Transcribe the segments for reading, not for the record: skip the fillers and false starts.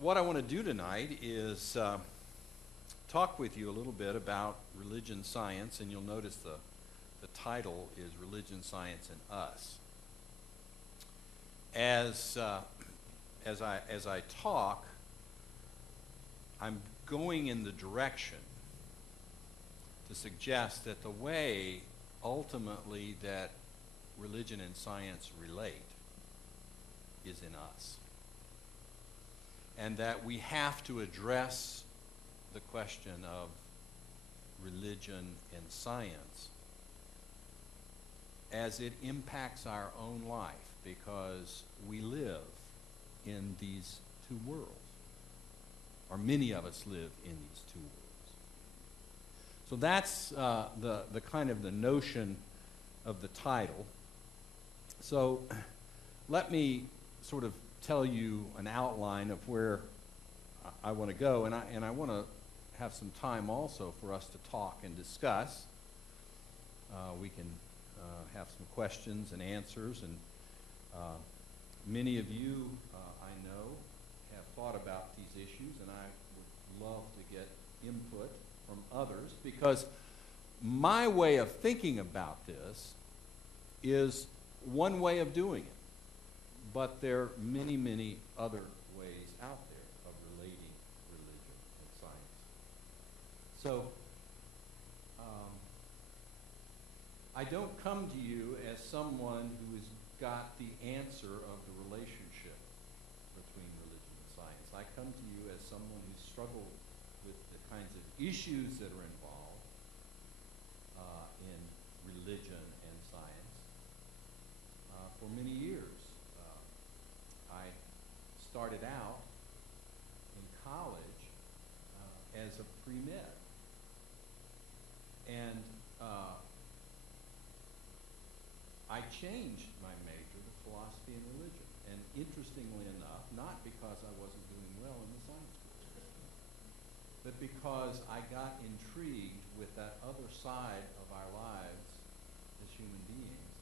what I want to do tonight is talk with you a little bit about religion science, and you'll notice the title is Religion, Science, and Us. As I talk, I'm going in the direction to suggest that the way ultimately that religion and science relate is in us. And that we have to address the question of religion and science as it impacts our own life, because we live in these two worlds, or many of us live in these two worlds. So that's the kind of the notion of the title. So let me sort of tell you an outline of where I want to go, and I want to have some time also for us to talk and discuss. We can have some questions and answers, and many of you, I know, have thought about these issues, and I would love to get input from others, because my way of thinking about this is one way of doing it. But there are many, many other ways out there of relating religion and science. So, I don't come to you as someone who has got the answer of the relationship between religion and science. I come to you as someone who's struggled with the kinds of issues that are involved in religion and science for many years. I started out in college as a pre-med, and I changed my major to philosophy and religion, and interestingly enough, not because I wasn't doing well in the science course, but because I got intrigued with that other side of our lives as human beings,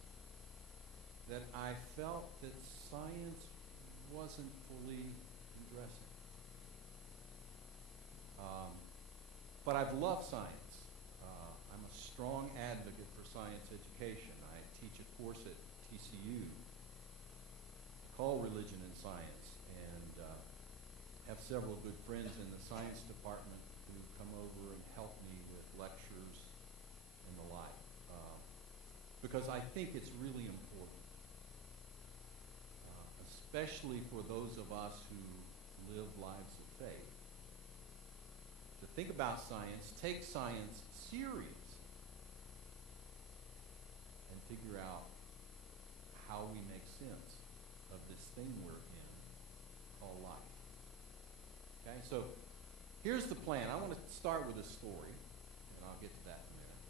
that I felt that science wasn't fully addressing. But I've loved science. I'm a strong advocate for science education. I teach a course at TCU called Religion and Science, and have several good friends in the science department who come over and help me with lectures and the like, because I think it's really important. Especially for those of us who live lives of faith, to think about science, take science serious, and figure out how we make sense of this thing we're in called life. Okay, so here's the plan. I want to start with a story, and I'll get to that in a minute.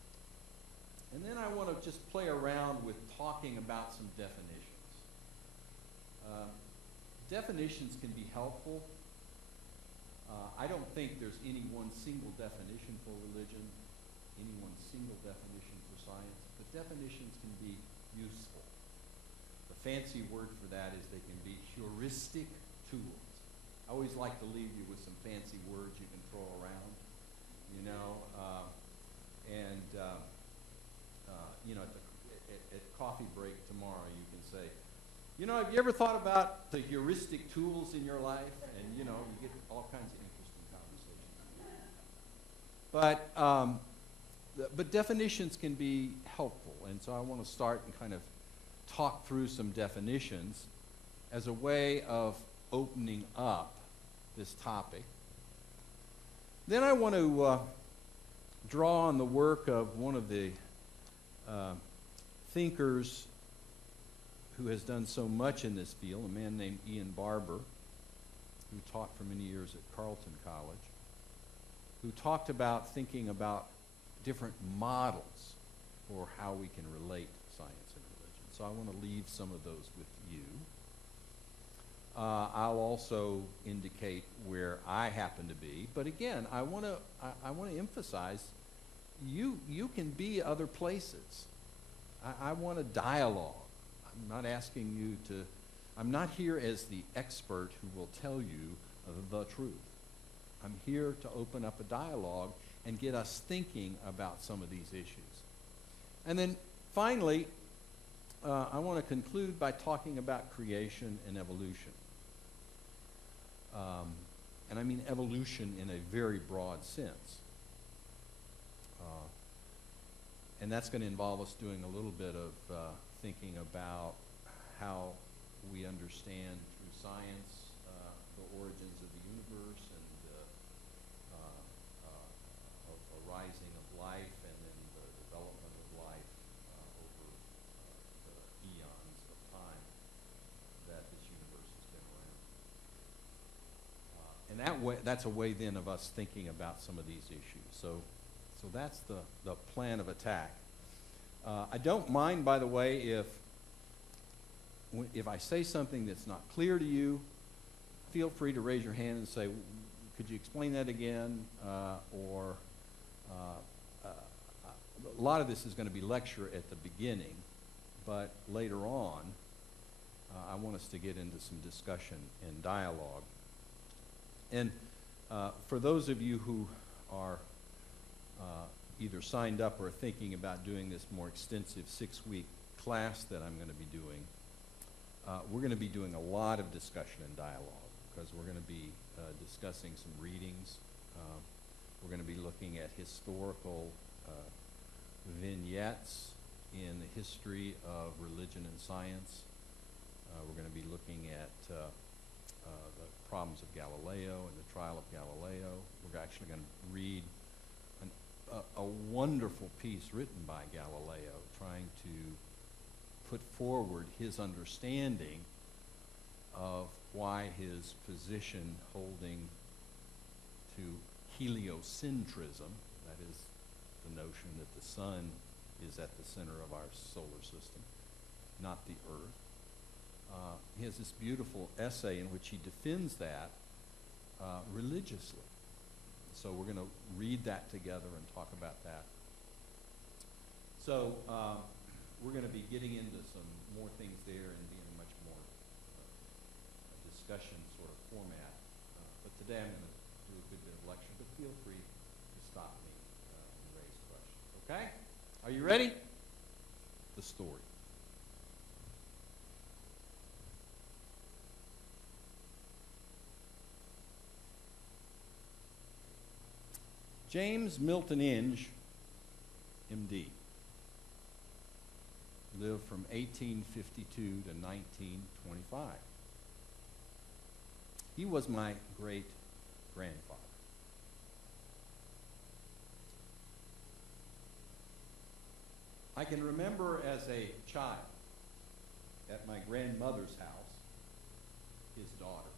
And then I want to just play around with talking about some definitions. Definitions can be helpful. I don't think there's any one single definition for religion, any one single definition for science, but definitions can be useful. The fancy word for that is they can be heuristic tools. I always like to leave you with some fancy words you can throw around, you know, you know, at coffee break tomorrow you can say, you know, have you ever thought about the heuristic tools in your life? And, you know, you get all kinds of interesting conversations. But definitions can be helpful. And so I want to start and kind of talk through some definitions as a way of opening up this topic. Then I want to draw on the work of one of the thinkers who has done so much in this field, a man named Ian Barber, who taught for many years at Carleton College, who talked about thinking about different models for how we can relate science and religion. So I want to leave some of those with you. I'll also indicate where I happen to be, but again, I want to emphasize you can be other places. I want a dialogue. I'm not asking you to, I'm not here as the expert who will tell you the truth. I'm here to open up a dialogue and get us thinking about some of these issues. And then finally, I want to conclude by talking about creation and evolution. And I mean evolution in a very broad sense. And that's going to involve us doing a little bit of thinking about how we understand through science the origins of the universe and a rising of life and then the development of life over the eons of time that this universe has been around. And that's a way then of us thinking about some of these issues. So that's the plan of attack. I don't mind, by the way, if I say something that's not clear to you, feel free to raise your hand and say, could you explain that again? A lot of this is going to be lecture at the beginning, but later on, I want us to get into some discussion and dialogue. And for those of you who are either signed up or thinking about doing this more extensive 6-week class that I'm going to be doing, we're going to be doing a lot of discussion and dialogue because we're going to be discussing some readings. We're going to be looking at historical vignettes in the history of religion and science. We're going to be looking at the problems of Galileo and the trial of Galileo. We're actually going to read a wonderful piece written by Galileo trying to put forward his understanding of why his position holding to heliocentrism, that is the notion that the sun is at the center of our solar system, not the earth. He has this beautiful essay in which he defends that religiously. So we're going to read that together and talk about that. So we're going to be getting into some more things there and be in a much more discussion sort of format. But today I'm going to do a good bit of lecture, but feel free to stop me and raise questions. Okay? Are you ready? The story. James Milton Inge, M.D., lived from 1852 to 1925. He was my great-grandfather. I can remember as a child at my grandmother's house, his daughter,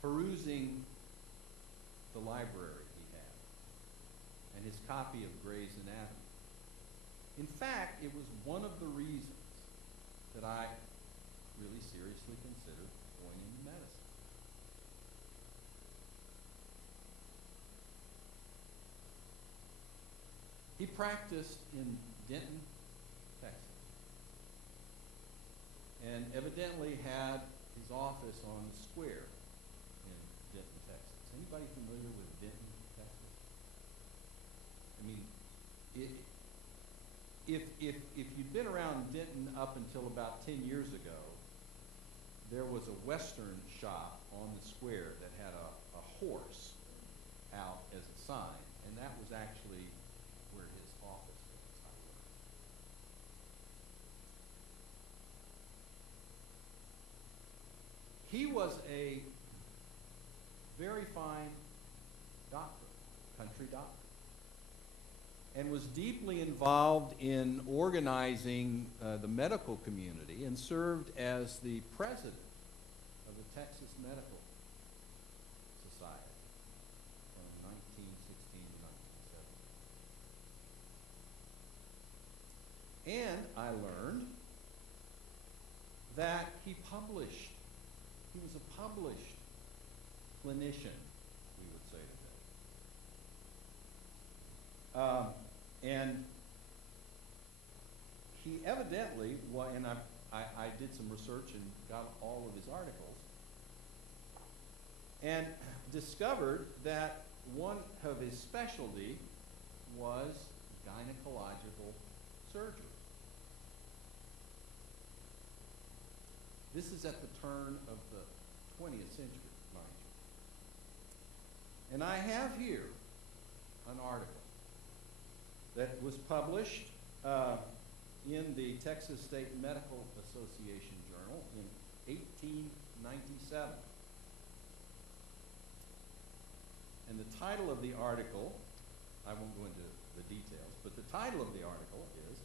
perusing the library he had and his copy of Gray's Anatomy. In fact, it was one of the reasons that I really seriously considered going into medicine. He practiced in Denton, Texas, and evidently had his office on the square in Denton, Texas. Anybody familiar with Denton, Texas? I mean, if you'd been around Denton up until about 10 years ago, there was a Western shop on the square that had a horse out as a sign, and that was actually where his office was, I learned. He was a very fine doctor, country doctor, and was deeply involved in organizing the medical community and served as the president of the Texas Medical Society from 1916 to 1970. And I learned that he was a published clinician, we would say today. And he evidently, and I did some research and got all of his articles, and discovered that one of his specialty was gynecological surgery. This is at the turn of the 20th century, mind you. And I have here an article that was published in the Texas State Medical Association Journal in 1897. And the title of the article, I won't go into the details, but the title of the article is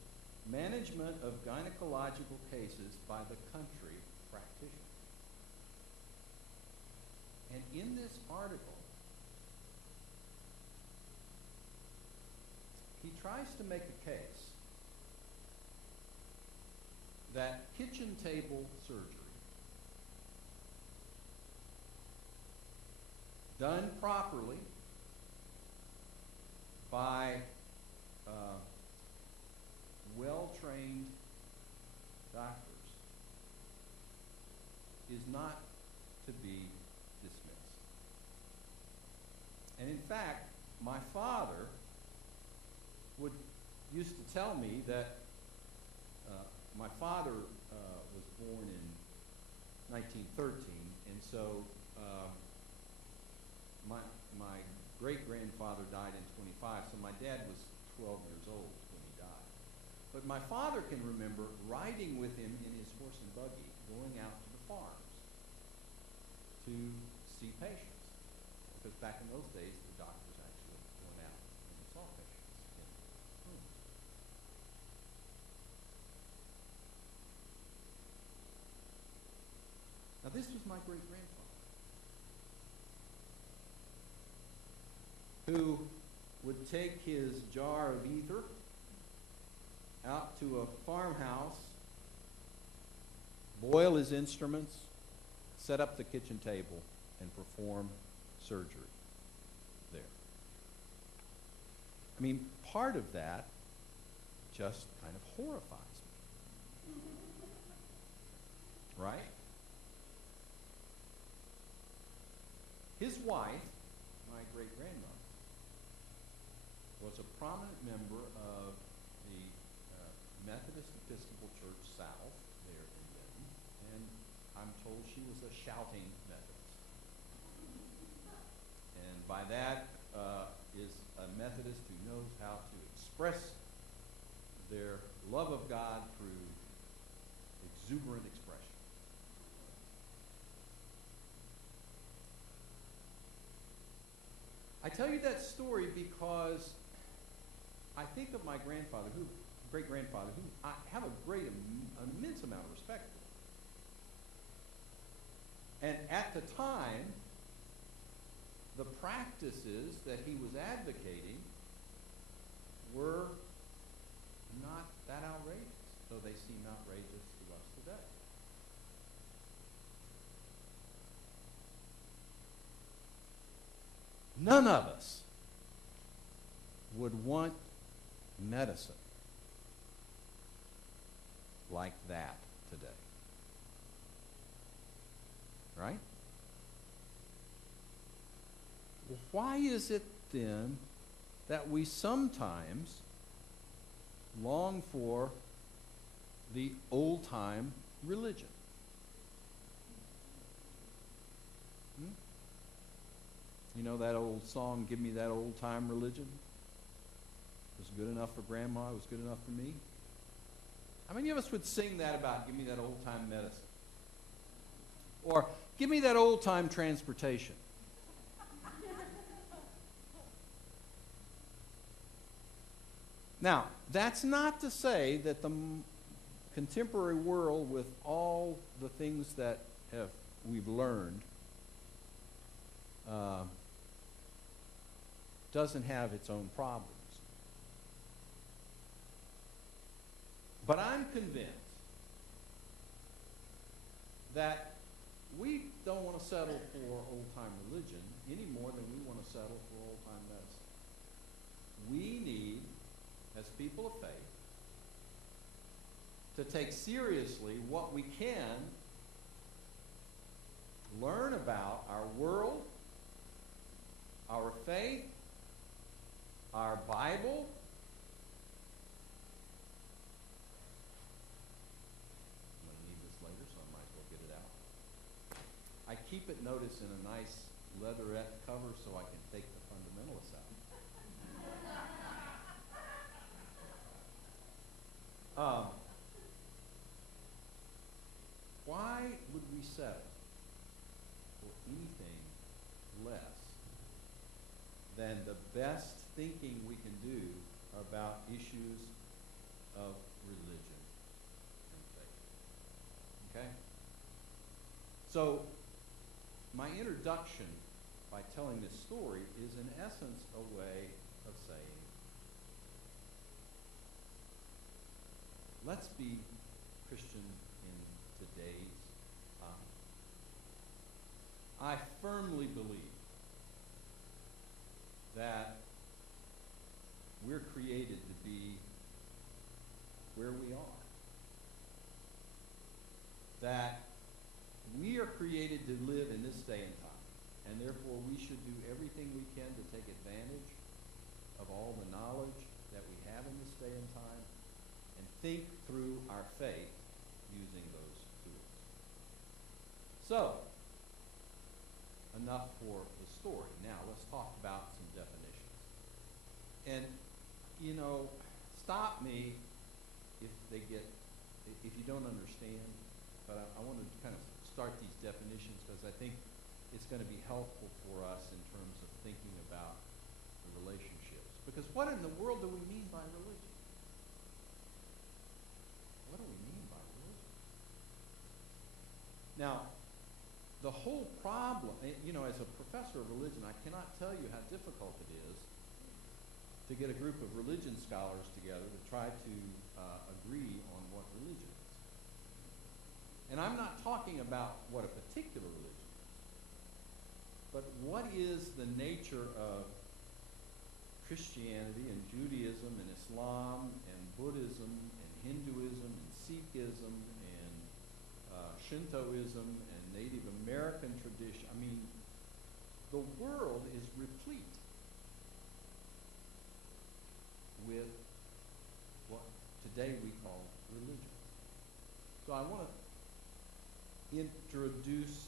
Management of Gynecological Cases by the Country Practitioner. And in this article, he tries to make a case that kitchen table surgery, done properly by well-trained doctors, is not to be dismissed. And in fact, my father used to tell me that my father was born in 1913, and so my great-grandfather died in 25, so my dad was 12 years old when he died. But my father can remember riding with him in his horse and buggy, going out to the farms to see patients. Because back in those days, the doctors actually went out and saw patients in rooms. Now, this was my great-grandfather, who would take his jar of ether out to a farmhouse, boil his instruments, set up the kitchen table, and perform surgery there. I mean, part of that just kind of horrifies me. Right? His wife, my great-grandmother, was a prominent member of the Methodist Episcopal Church South there in Denton, and I'm told she was a shouting Methodist. And by that is a Methodist who knows how to express their love of God through exuberant expression. I tell you that story because I think of my great-grandfather, who I have an immense amount of respect for. And at the time, the practices that he was advocating were not that outrageous, though they seem outrageous to us today. None of us would want medicine like that today. Right? Well, why is it then that we sometimes long for the old-time religion? You know that old song, "Give me that old-time religion"? It was good enough for Grandma, it was good enough for me. How many of us would sing that about, "Give me that old-time medicine"? Or, "Give me that old-time transportation"? Now, that's not to say that the contemporary world, with all the things that we've learned, doesn't have its own problems. But I'm convinced that we don't want to settle for old-time religion any more than we want to settle for old-time medicine. We need, as people of faith, to take seriously what we can learn about our world keep it, notice, in a nice leatherette cover so I can take the fundamentalists out. Why would we settle for anything less than the best thinking we can do about issues of religion and faith? Okay? So, my introduction by telling this story is in essence a way of saying, let's be Christian in today's time. I firmly believe that we're created to be where we are. That we are created to live in this day and time, and therefore we should do everything we can to take advantage of all the knowledge that we have in this day and time and think through our faith using those tools. So, enough for the story. Now, let's talk about some definitions. And, stop me if you don't understand, but I want to kind of start these definitions because I think it's going to be helpful for us in terms of thinking about the relationships. Because what in the world do we mean by religion? What do we mean by religion? Now, the whole problem, as a professor of religion, I cannot tell you how difficult it is to get a group of religion scholars together to try to agree on what religion is. And I'm not talking about what a particular religion is, but what is the nature of Christianity and Judaism and Islam and Buddhism and Hinduism and Sikhism and Shintoism and Native American tradition. I mean, the world is replete with what today we call religion. So I want to introduce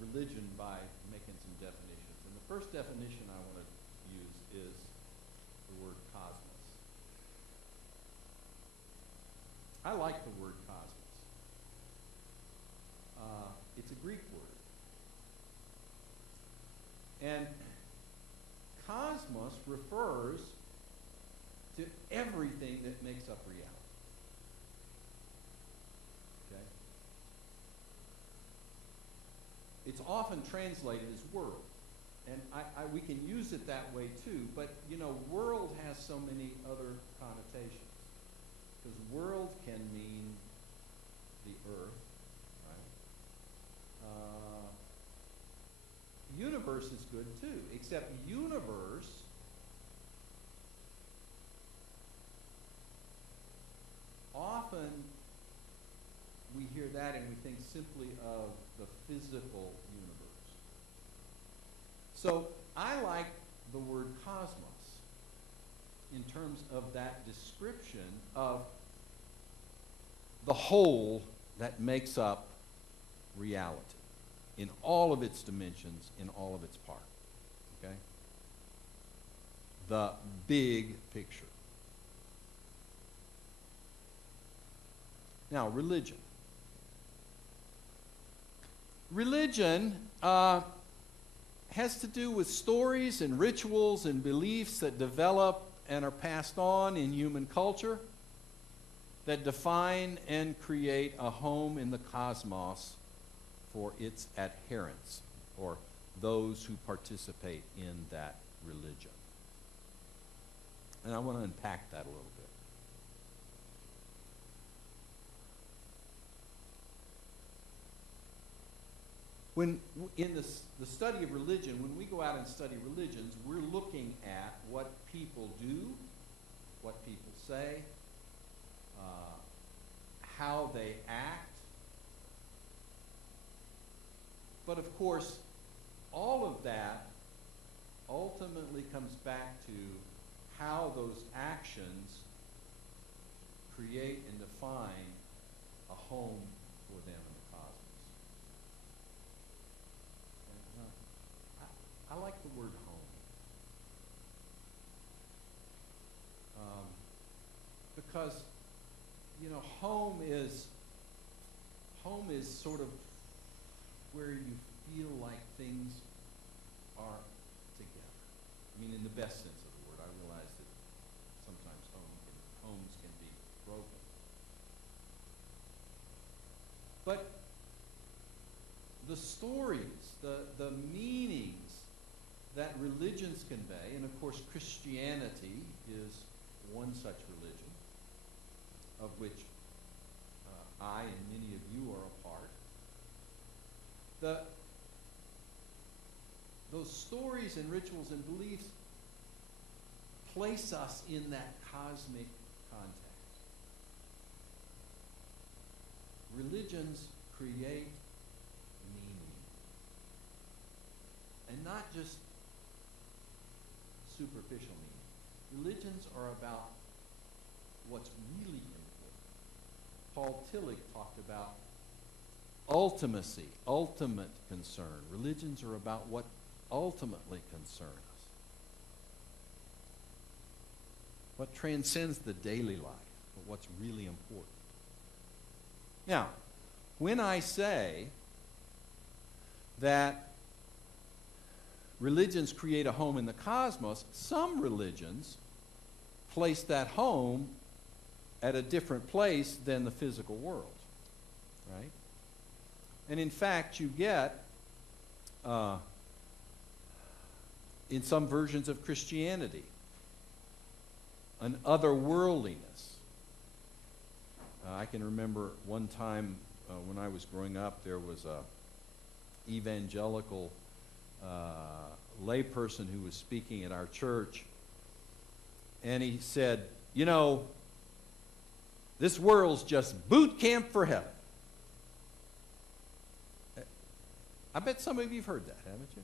religion by making some definitions. And the first definition I want to use is the word cosmos. I like the word cosmos. It's a Greek word. And cosmos refers to everything that makes up reality. Okay? It's often translated as world. And we can use it that way too, but world has so many other connotations. Because world can mean the earth, right? Universe is good too, except universe often we hear that and we think simply of the physical universe. So I like the word cosmos in terms of that description of the whole that makes up reality in all of its dimensions, in all of its parts. Okay? The big picture. Now, religion. Religion has to do with stories and rituals and beliefs that develop and are passed on in human culture that define and create a home in the cosmos for its adherents or those who participate in that religion. And I want to unpack that a little bit. When in the study of religion, when we go out and study religions, we're looking at what people do, what people say, how they act. But of course, all of that ultimately comes back to how those actions create and define a home for them in the cosmos. is sort of where you feel like things are together. I mean, in the best sense of the word. I realize that sometimes homes can be broken. But the stories, the meanings that religions convey, and of course Christianity is one such religion, of which I and many of you are a part. Those stories and rituals and beliefs place us in that cosmic context. Religions create meaning. And not just superficial meaning. Religions are about what's really important. Paul Tillich talked about ultimacy, ultimate concern. Religions are about what ultimately concerns us. What transcends the daily life, but what's really important. Now, when I say that religions create a home in the cosmos, some religions place that home at a different place than the physical world, right? And in fact, you get, in some versions of Christianity, an otherworldliness. I can remember one time when I was growing up, there was a evangelical layperson who was speaking at our church, and he said, you know, this world's just boot camp for heaven. I bet some of you have heard that, haven't you?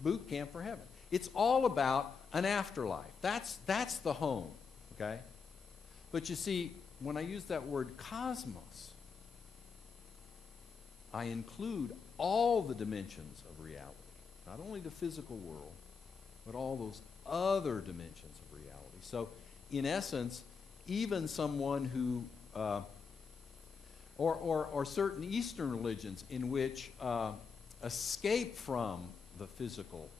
Boot camp for heaven. It's all about an afterlife. That's the home, okay? But you see, when I use that word cosmos, I include all the dimensions of reality. Not only the physical world, but all those other dimensions of reality. So, in essence, even someone who, or certain Eastern religions in which escape from the physical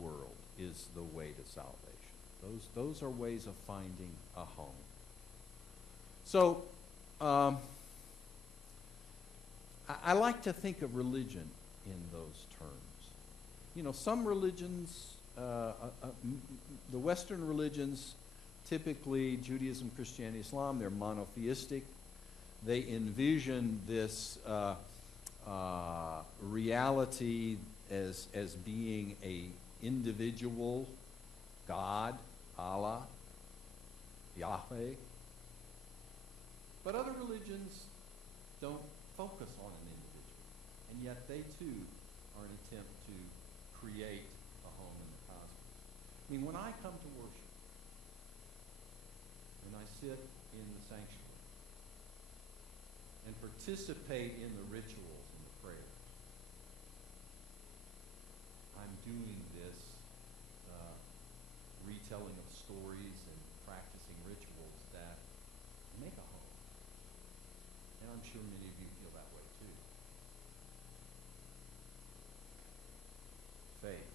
world is the way to salvation. Those are ways of finding a home. So, I like to think of religion in those terms. You know, some religions, the Western religions, typically Judaism, Christianity, Islam, they're monotheistic. They envision this reality as being a individual God, Allah, Yahweh. But other religions don't focus on an individual, and yet they too are an attempt to create a home in the cosmos. I mean, when I come to worship, and I sit in the sanctuary and participate in the rituals and the prayers, I'm doing this retelling of stories and practicing rituals that make a home. And I'm sure many of you feel that way too. Faith.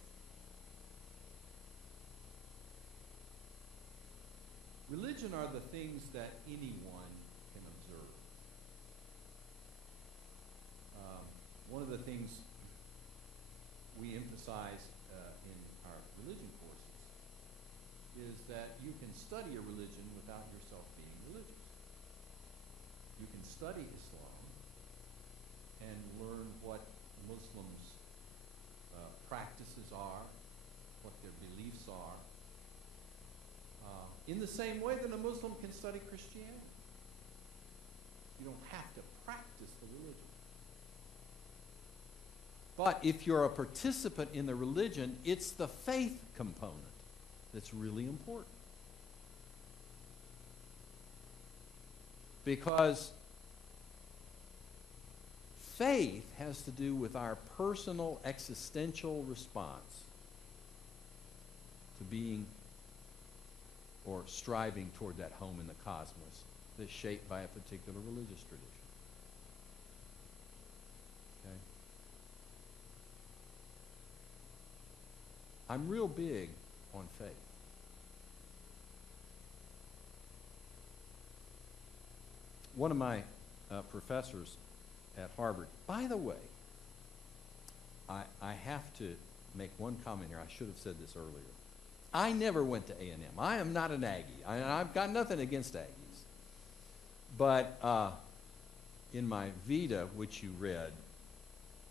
Religion are the things that anyone can observe. One of the things we emphasize in our religion courses is that you can study a religion without yourself being religious. You can study Islam and learn what Muslims' practices are, what their beliefs are, in the same way that a Muslim can study Christianity. You don't have to practice the religion. But if you're a participant in the religion, it's the faith component that's really important. Because faith has to do with our personal existential response to being or striving toward that home in the cosmos that's shaped by a particular religious tradition. I'm real big on faith. One of my professors at Harvard, by the way, I have to make one comment here. I should have said this earlier. I never went to A&M. I am not an Aggie. I've got nothing against Aggies. But in my Vita, which you read,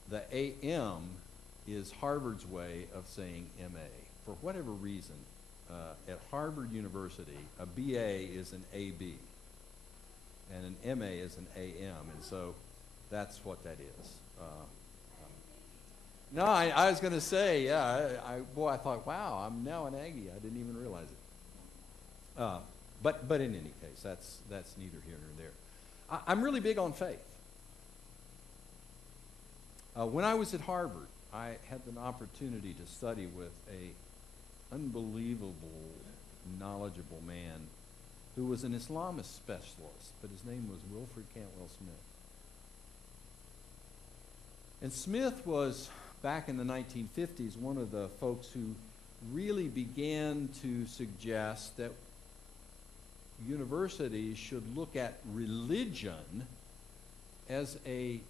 the AM is Harvard's way of saying MA. For whatever reason, at Harvard University, a BA is an AB, and an MA is an AM, and so that's what that is. No, I was going to say, yeah, I thought, wow, I'm now an Aggie. I didn't even realize it. But in any case, that's neither here nor there. I'm really big on faith. When I was at Harvard, I had an opportunity to study with a unbelievable, knowledgeable man who was an Islamist specialist, but his name was Wilfred Cantwell Smith. And Smith was, back in the 1950s, one of the folks who really began to suggest that universities should look at religion as a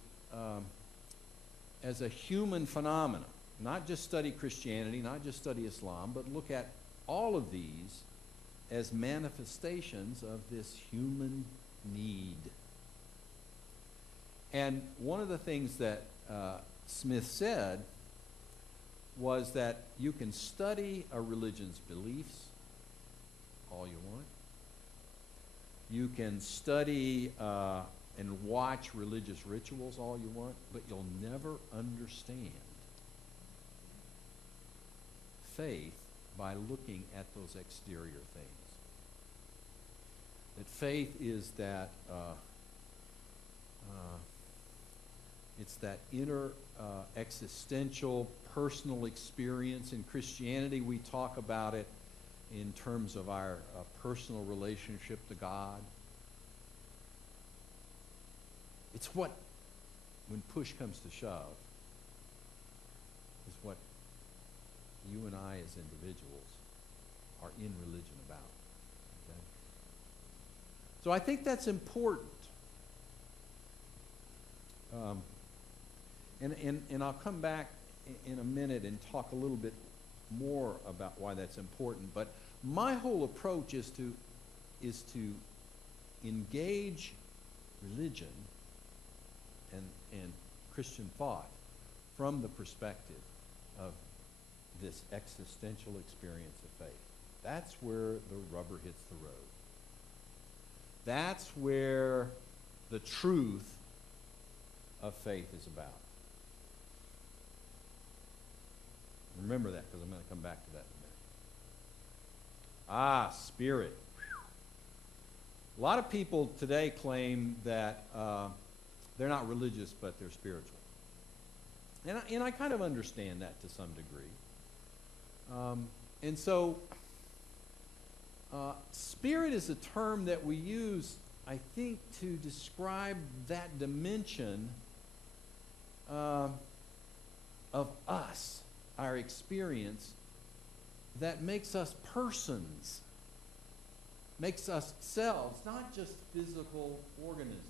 human phenomenon. Not just study Christianity, not just study Islam, but look at all of these as manifestations of this human need. And one of the things that Smith said was that you can study a religion's beliefs all you want. You can study and watch religious rituals all you want, but you'll never understand faith by looking at those exterior things. That faith is that it's that inner existential personal experience. In Christianity, we talk about it in terms of our personal relationship to God. It's what, when push comes to shove, is what you and I as individuals are in religion about. Okay? So I think that's important. And I'll come back in a minute and talk a little bit more about why that's important. But my whole approach is to engage religion and Christian thought from the perspective of this existential experience of faith. That's where the rubber hits the road. That's where the truth of faith is about. Remember that, because I'm going to come back to that in a minute. Spirit. A lot of people today claim that they're not religious, but they're spiritual. And I kind of understand that to some degree. And so, spirit is a term that we use, I think, to describe that dimension of us, our experience, that makes us persons, makes us selves, not just physical organisms.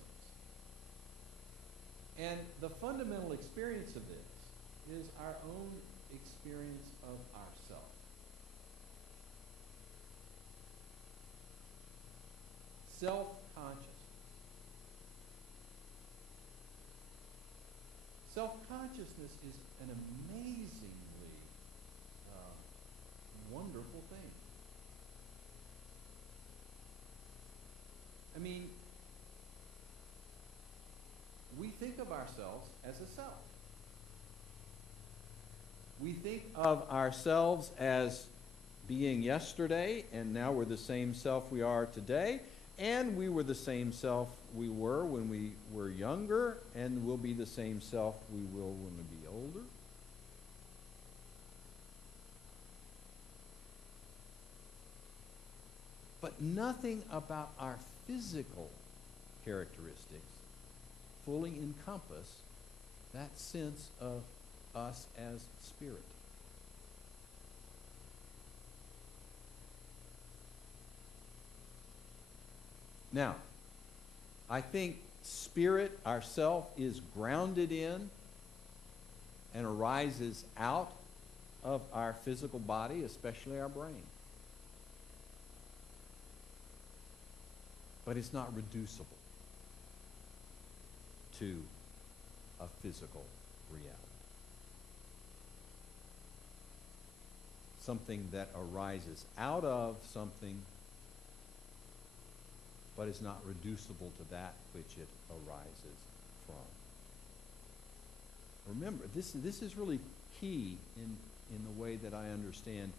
And the fundamental experience of this is our own experience of ourself. Self-consciousness. Self-consciousness is an amazingly wonderful thing. I mean, we think of ourselves as a self. We think of ourselves as being yesterday, and now we're the same self we are today, and we were the same self we were when we were younger, and we'll be the same self we will when we be older. But nothing about our physical characteristics fully encompass that sense of us as spirit. Now, I think spirit, ourself, is grounded in and arises out of our physical body, especially our brain. But it's not reducible to a physical reality. Something that arises out of something, but is not reducible to that which it arises from. Remember, this is really key in the way that I understand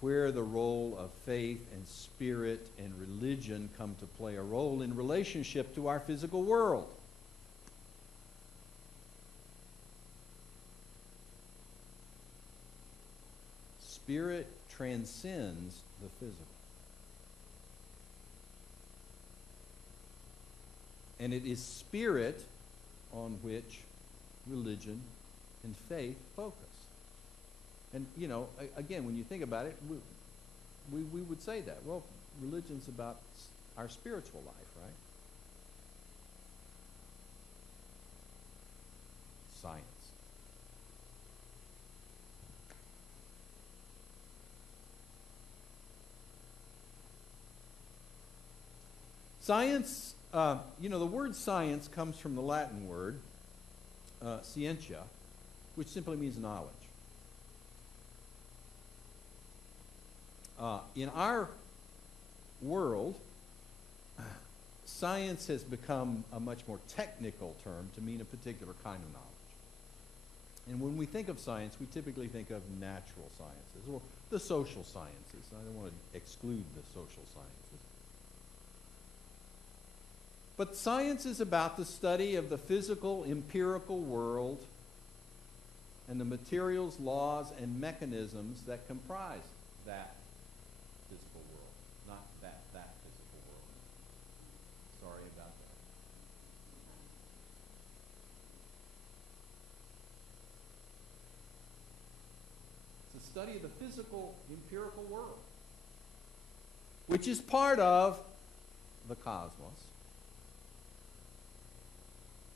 where the role of faith and spirit and religion come to play a role in relationship to our physical world. Spirit transcends the physical. And it is spirit on which religion and faith focus. And, you know, again, when you think about it, we would say that. Well, religion's about our spiritual life, right? Science. Science, the word science comes from the Latin word scientia, which simply means knowledge. In our world, science has become a much more technical term to mean a particular kind of knowledge. And when we think of science, we typically think of natural sciences or the social sciences. I don't want to exclude the social sciences. But science is about the study of the physical, empirical world and the materials, laws, and mechanisms that comprise that physical world, not that physical world. Sorry about that. It's the study of the physical, empirical world, which is part of the cosmos,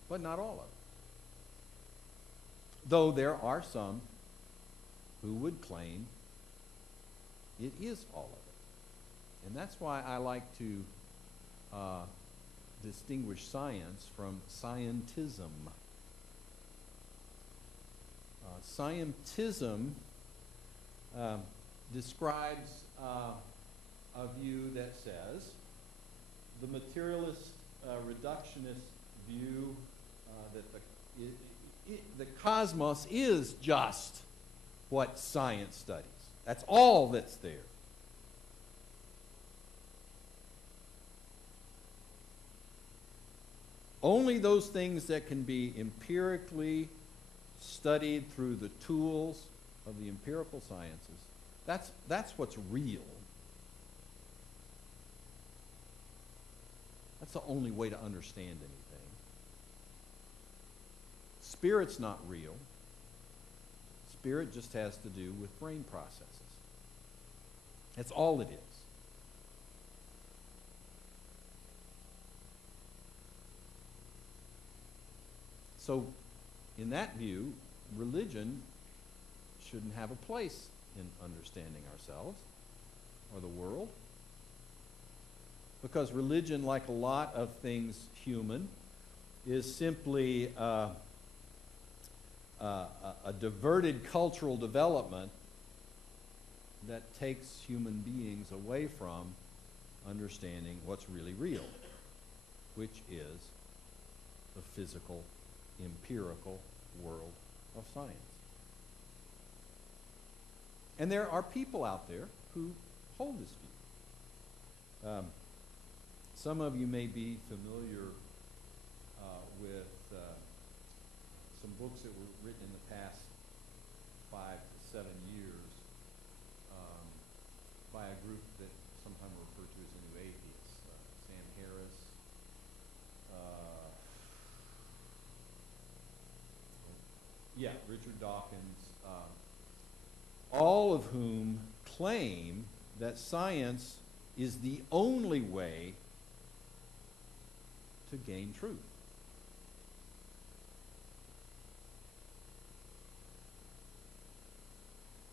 but not all of it. Though there are some who would claim it is all of it. And that's why I like to distinguish science from scientism. Scientism describes a view that says the materialist, reductionist view that the cosmos is just what science studies. That's all that's there. Only those things that can be empirically studied through the tools of the empirical sciences, that's what's real. That's the only way to understand anything. Spirit's not real. Spirit just has to do with brain processes. That's all it is. So, in that view, religion shouldn't have a place in understanding ourselves or the world. Because religion, like a lot of things human, is simply a diverted cultural development that takes human beings away from understanding what's really real, which is the physical, empirical world of science. And there are people out there who hold this view. Some of you may be familiar with some books that were written in the past 5 to 7 years by a group that sometimes referred to as the New Atheists. Sam Harris, Richard Dawkins, all of whom claim that science is the only way to gain truth.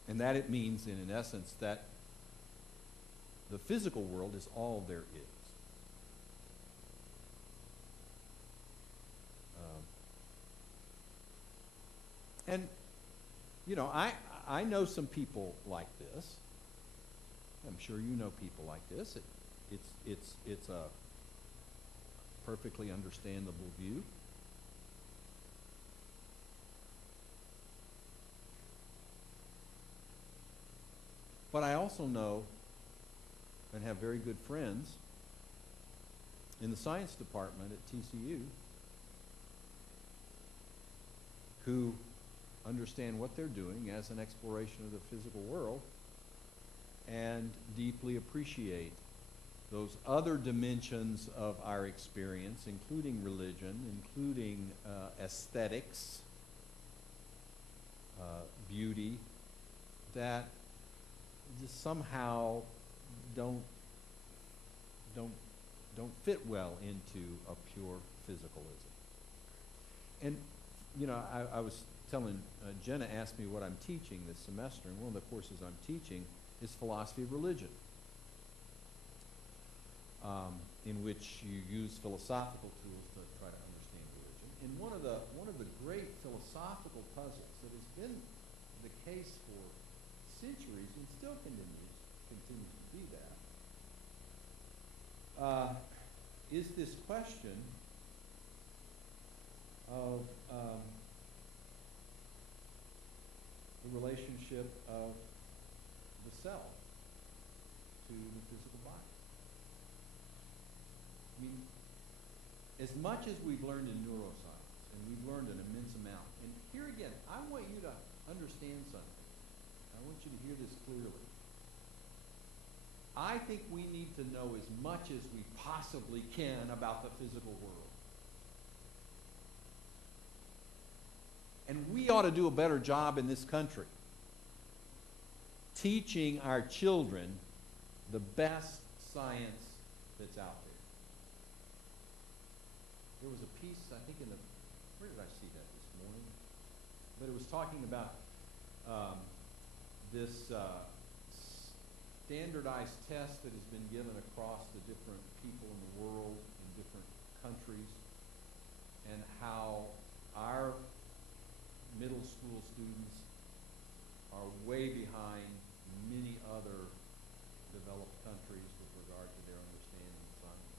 And that it means, in essence, that the physical world is all there is. And, you know, I know some people like this. I'm sure you know people like this. It's a perfectly understandable view. But I also know and have very good friends in the science department at TCU who understand what they're doing as an exploration of the physical world and deeply appreciate those other dimensions of our experience, including religion, including aesthetics, beauty, that just somehow don't fit well into a pure physicalism. And you know, I was telling Jenna asked me what I'm teaching this semester, and one of the courses I'm teaching is philosophy of religion, in which you use philosophical tools to try to understand religion. And one of the great philosophical puzzles that has been the case for centuries and still continues to be that, is this question of the relationship of the self to the physical body. I mean, as much as we've learned in neuroscience, and we've learned an immense amount, and here again, I want you to understand something. I want you to hear this clearly. I think we need to know as much as we possibly can about the physical world. And we ought to do a better job in this country teaching our children the best science that's out there. There was a piece, I think where did I see that this morning? But it was talking about this standardized test that has been given across the different people in the world in different countries, and how our middle school students are way behind many other developed countries with regard to their understanding of science.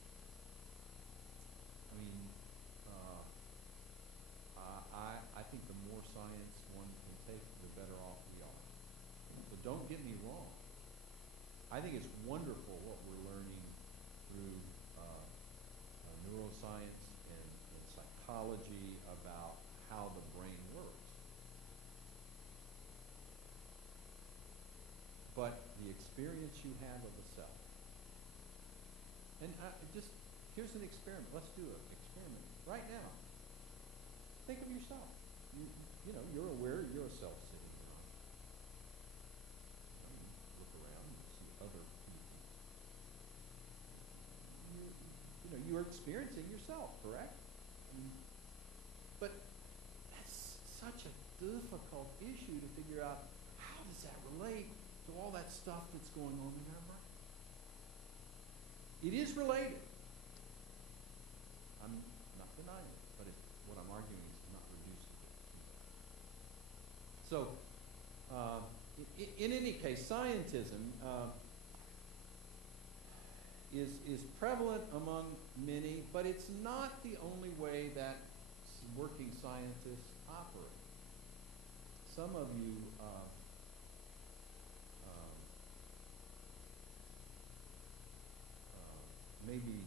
I mean, I think the more science one can take, the better off we are. So don't get me wrong. I think it's wonderful what we're learning through neuroscience and psychology about how the brain works. But the experience you have of the self. And here's an experiment. Let's do an experiment right now. Think of yourself. You know, you're aware you're a self sitting around. You look around and see other people. You know, you are experiencing yourself, correct? But that's such a difficult issue to figure out. How does that relate to all that stuff that's going on in our mind? It is related. I'm not denying it, but what I'm arguing is not reducing it to that. So, in any case, scientism is prevalent among many, but it's not the only way that working scientists operate. Some of you may be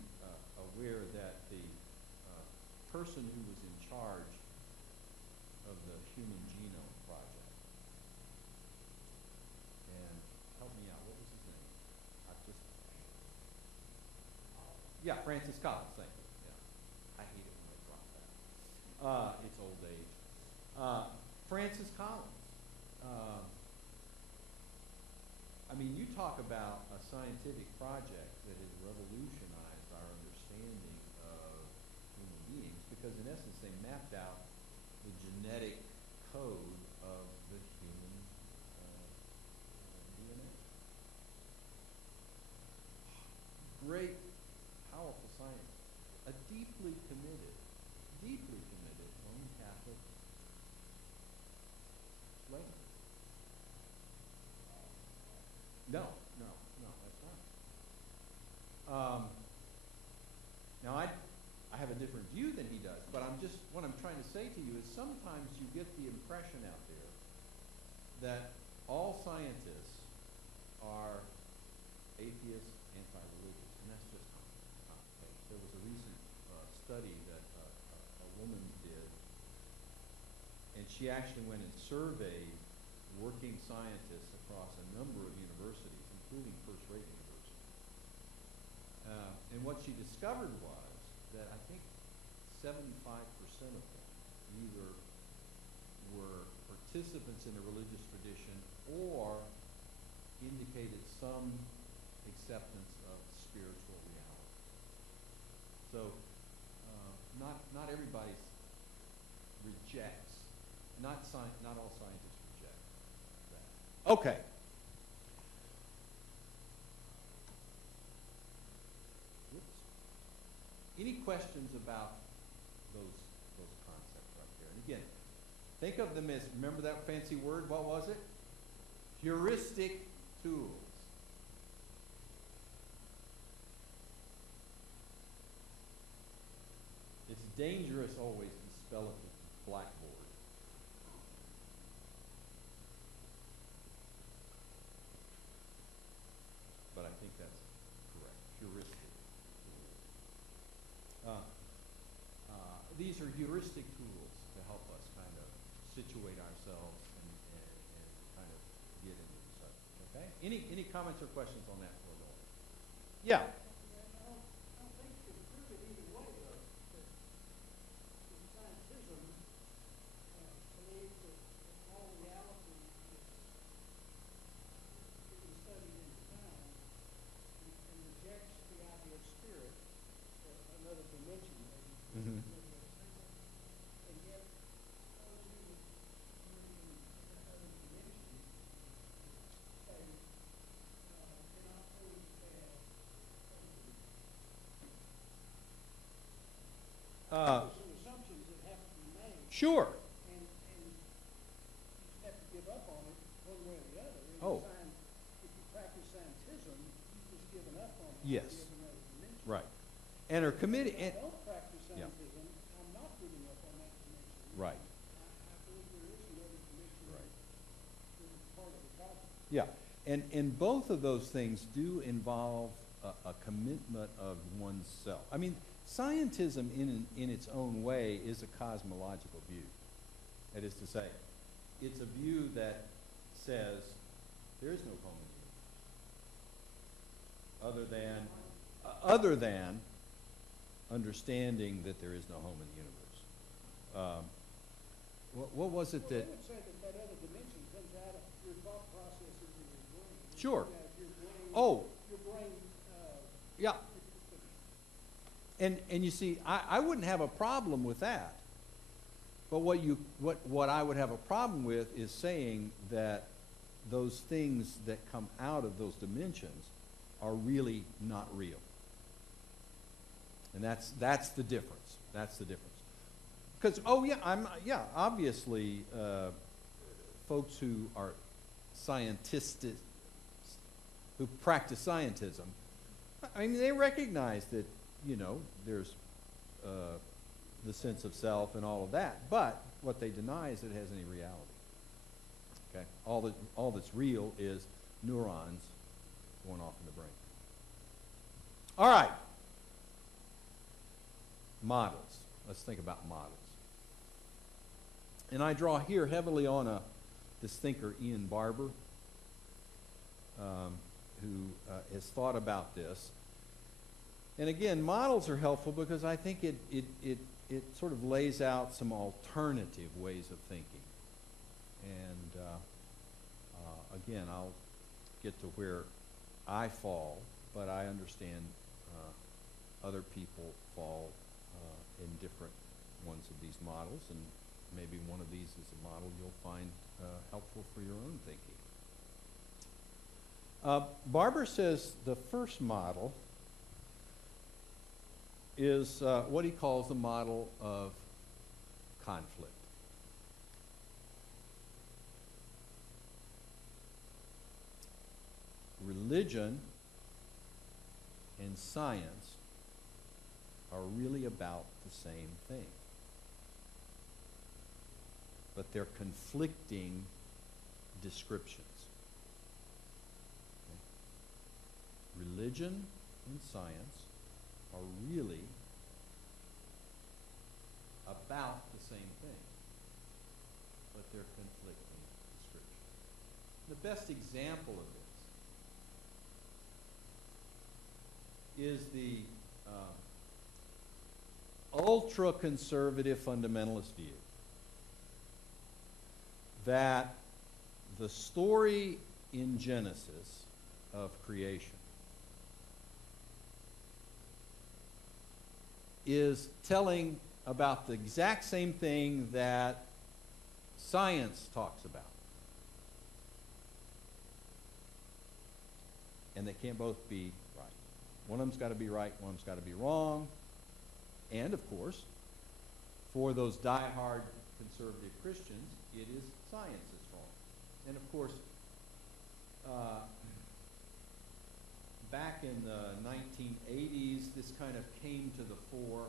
aware that the person who was in charge of the Human Genome Project, and help me out, what was his name? Yeah, Francis Collins, thank you. Yeah. I hate it when I drop that. It's old age. Francis Collins. I mean, you talk about a scientific project that has revolutionized our understanding of because in essence they mapped out the genetic code of the human DNA. Great, powerful science. A deeply committed Roman Catholic layman. No, that's not. Now I have a different view than he does, but what I'm trying to say to you is sometimes you get the impression out there that all scientists are atheists, anti-religious, and that's just not the case. There was a recent study that a woman did, and she actually went and surveyed working scientists across a number of universities, including first-rate universities. And what she discovered was that I think 75% of them either were participants in a religious tradition or indicated some acceptance of spiritual reality. So not everybody rejects, not all scientists reject that. Okay. Whoops. Any questions about those concepts right there? And again, think of them as, remember that fancy word, what was it? Heuristic tools. It's dangerous always to spell it with blackboard. But I think that's correct. Heuristic tools. These are heuristic tools to help us kind of situate ourselves and kind of get into the subject. Okay? Any comments or questions on that before going? Yeah. Some assumptions that have to be made. Sure. And you have to give up on it one way or the other. Oh. If you practice scientism, you've just given up on it. Yes. You have another dimension. Right. And are committed. If I don't practice scientism, I'm not giving up on that dimension. Right. I believe there is another dimension. Right. That is part of the problem. Yeah. And both of those things do involve a commitment of oneself. I mean, scientism in its own way is a cosmological view. That is to say, it's a view that says there is no home in the universe other than understanding that there is no home in the universe. What was it that? I would say that other dimension comes out of your thought processes in your brain. Sure. Your brain, Oh. Your brain. Yeah. And you see, I wouldn't have a problem with that. But what I would have a problem with is saying that those things that come out of those dimensions are really not real. And that's the difference. That's the difference. Because obviously folks who are scientists who practice scientism, I mean, they recognize that, there's the sense of self and all of that, but what they deny is it has any reality. Okay? All that's real is neurons going off in the brain. All right. Models. Let's think about models. And I draw here heavily on this thinker, Ian Barber, who has thought about this. And again, models are helpful because I think it sort of lays out some alternative ways of thinking. And again, I'll get to where I fall, but I understand other people fall in different ones of these models, and maybe one of these is a model you'll find helpful for your own thinking. Barber says the first model is what he calls the model of conflict. Religion and science are really about the same thing, but they're conflicting descriptions. Okay? Religion and science are really about the same thing, but they're conflicting descriptions. The best example of this is the ultra-conservative fundamentalist view that the story in Genesis of creation is telling about the exact same thing that science talks about. And they can't both be right. One of them's got to be right, one of them's got to be wrong. And, of course, for those die-hard conservative Christians, it is science that's wrong. And, of course, back in the 1980s, this kind of came to the fore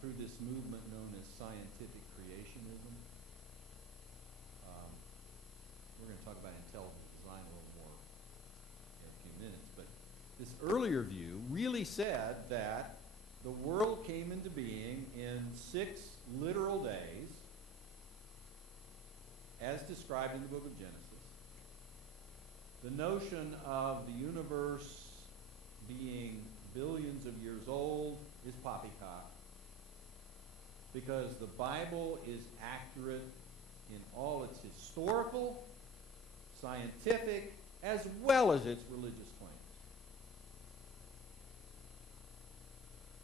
through this movement known as scientific creationism. We're going to talk about intelligent design a little more in a few minutes, but this earlier view really said that the world came into being in 6 literal days, as described in the book of Genesis. The notion of the universe being billions of years old is poppycock, because the Bible is accurate in all its historical, scientific, as well as its religious claims.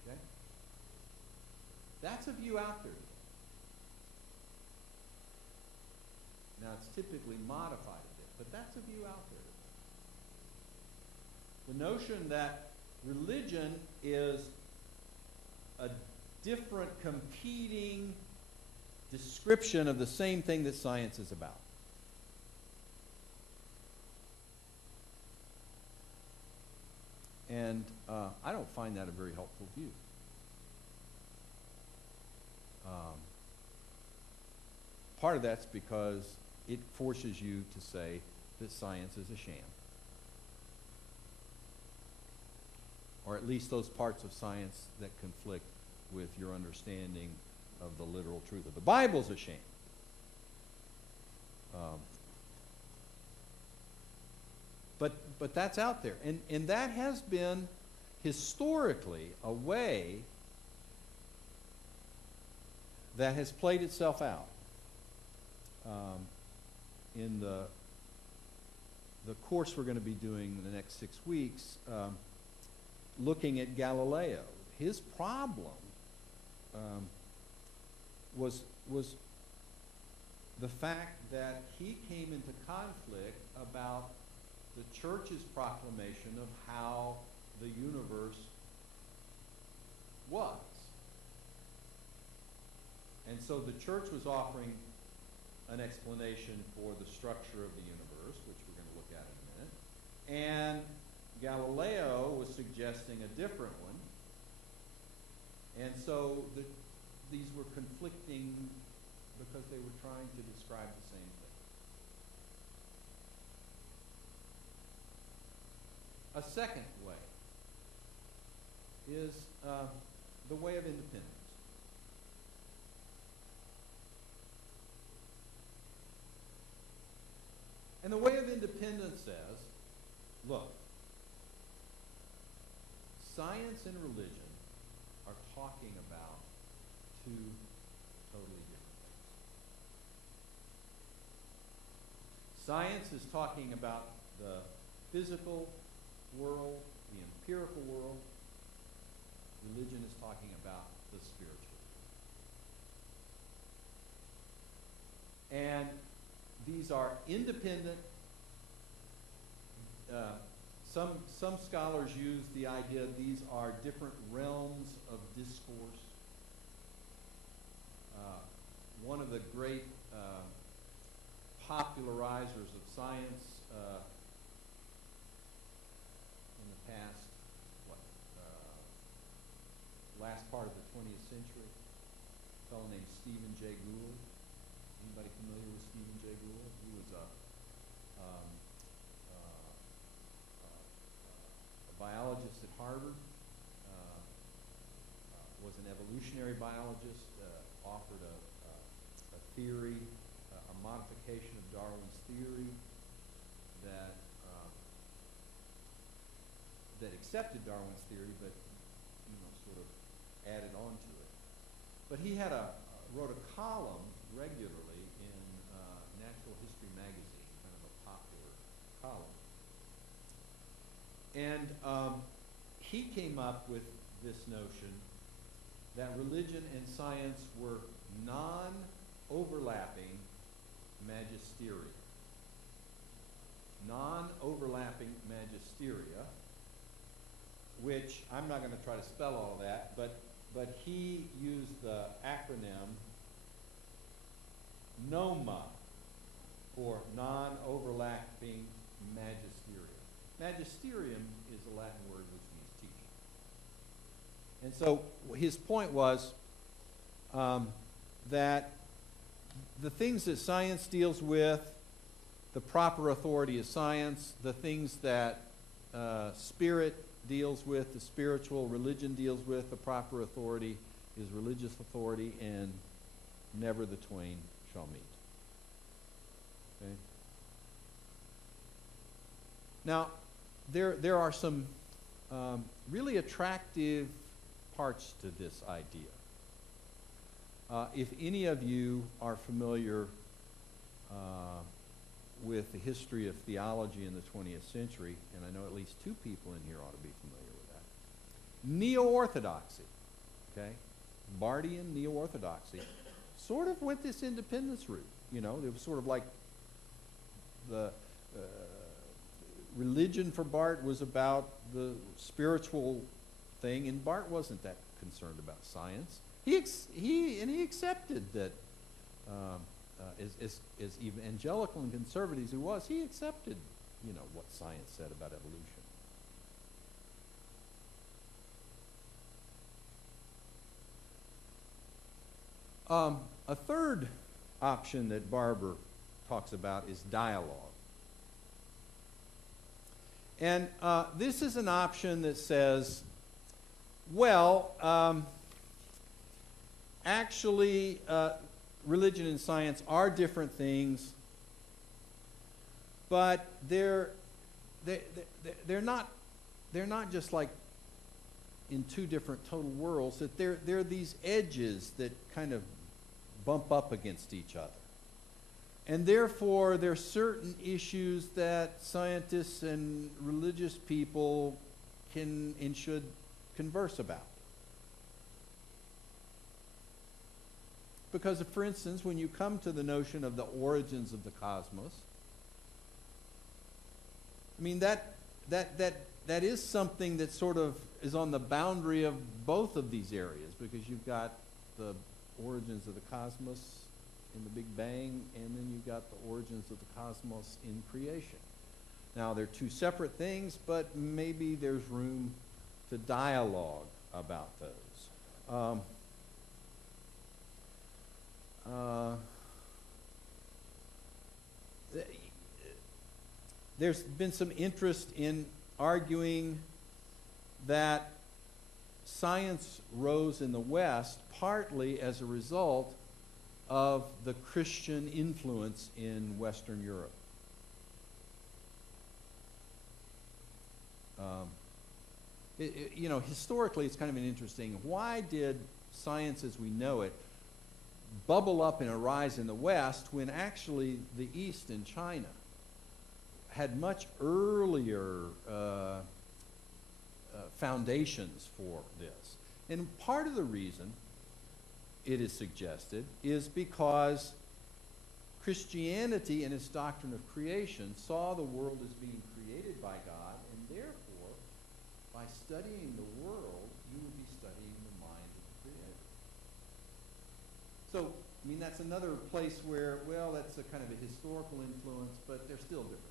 Okay? That's a view out there. Now, it's typically modified a bit, but that's a view out there. The notion that religion is a different competing description of the same thing that science is about. And I don't find that a very helpful view. Part of that's because it forces you to say that science is a sham. Or at least those parts of science that conflict with your understanding of the literal truth of the Bible's a sham. But that's out there. And that has been historically a way that has played itself out. In the course we're going to be doing in the next 6 weeks, looking at Galileo, his problem was the fact that he came into conflict about the church's proclamation of how the universe was. And so the church was offering an explanation for the structure of the universe, which we're going to look at in a minute. And Galileo was suggesting a different one. And so these were conflicting because they were trying to describe the same thing. A second way is the way of independence. And the way of independence says, look, science and religion are talking about 2 totally different things. Science is talking about the physical world, the empirical world. Religion is talking about the spiritual. And these are independent. Some scholars use the idea these are different realms of discourse. One of the great popularizers of science in the past, last part of the 20th century, a fellow named Stephen Jay Gould. Anybody familiar with Stephen Jay Gould? He was a biologist at Harvard, was an evolutionary biologist, offered a theory, a modification of Darwin's theory that accepted Darwin's theory, but sort of added on to it. But he had wrote a column regularly in Natural History magazine, kind of a popular column. And he came up with this notion that religion and science were non-overlapping magisteria. Non-overlapping magisteria, which I'm not going to try to spell all of that, but he used the acronym NOMA for non-overlapping magisteria. Magisterium is a Latin word which means teaching. And so his point was that the things that science deals with, the proper authority of science, the things that spirit deals with, the spiritual religion deals with, the proper authority is religious authority, and never the twain shall meet. Okay? Now, there are some really attractive parts to this idea. If any of you are familiar with the history of theology in the 20th century, and I know at least two people in here ought to be familiar with that, neo-orthodoxy, okay, Barthian neo-orthodoxy, sort of went this independence route. It was sort of like the religion for Barth was about the spiritual thing, and Barth wasn't that concerned about science. He accepted that, as evangelical and conservative as he was, he accepted, what science said about evolution. A third option that Barber talks about is dialogue. And this is an option that says, well, actually, religion and science are different things, but they're not just like in two different total worlds. That they're these edges that kind of bump up against each other. And therefore, there are certain issues that scientists and religious people can and should converse about. Because, for instance, when you come to the notion of the origins of the cosmos, I mean, that is something that sort of is on the boundary of both of these areas, because you've got the origins of the cosmos in the Big Bang, and then you've got the origins of the cosmos in creation. Now, they're two separate things, but maybe there's room to dialogue about those. There's been some interest in arguing that science rose in the West partly as a result of the Christian influence in Western Europe. Historically, it's kind of an interesting. Why did science as we know it bubble up and arise in the West when actually the East and China had much earlier foundations for this? And part of the reason it is suggested, is because Christianity and its doctrine of creation saw the world as being created by God, and therefore, by studying the world, you would be studying the mind of the Creator. So, I mean, that's another place where, well, that's a kind of a historical influence, but they're still different things.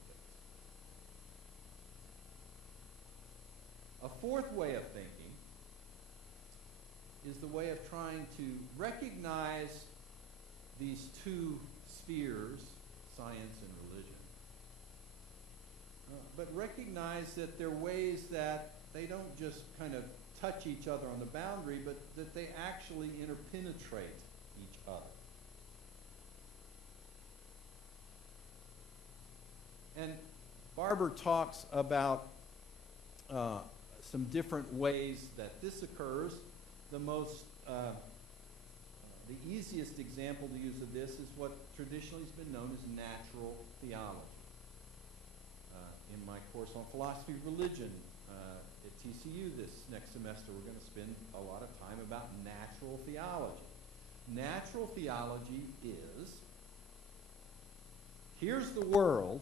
A fourth way of thinking is the way of trying to recognize these two spheres, science and religion, but recognize that they're ways that they don't just kind of touch each other on the boundary, but that they actually interpenetrate each other. And Barber talks about some different ways that this occurs. The easiest example to use of this is what traditionally has been known as natural theology. In my course on philosophy of religion at TCU this next semester, we're going to spend a lot of time about natural theology. Natural theology is, here's the world.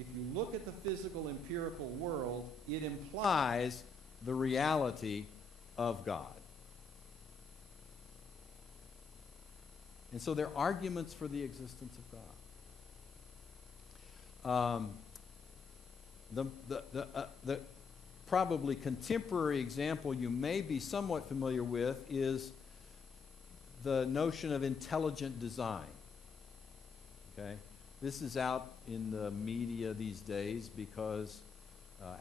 If you look at the physical, empirical world, it implies the reality of God. And so there are arguments for the existence of God. The probably contemporary example you may be somewhat familiar with is the notion of intelligent design. Okay? This is out in the media these days because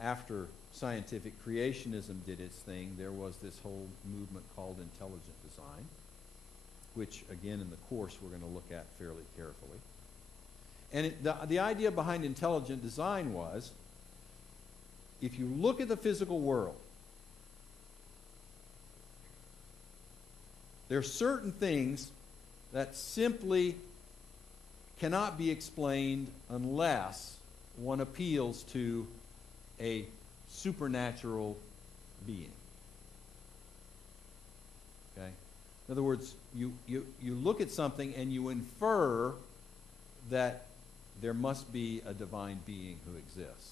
after scientific creationism did its thing, there was this whole movement called intelligent design, which, again, in the course we're going to look at fairly carefully. And the idea behind intelligent design was, if you look at the physical world, there are certain things that simply cannot be explained unless one appeals to a supernatural being. Okay? In other words, you look at something and you infer that there must be a divine being who exists.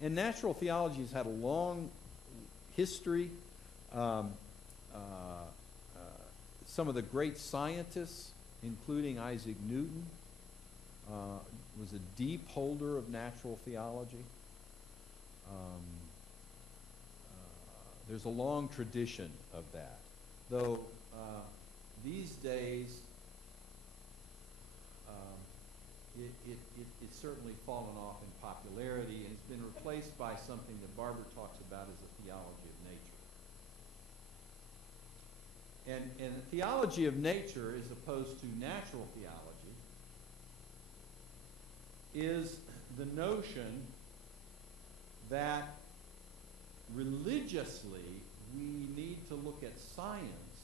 And natural theology has had a long history. Some of the great scientists, including Isaac Newton, was a deep holder of natural theology. There's a long tradition of that. Though these days, it's certainly fallen off in popularity and it's been replaced by something that Barber talks about as a theology of nature. And the theology of nature, as opposed to natural theology, is the notion that religiously we need to look at science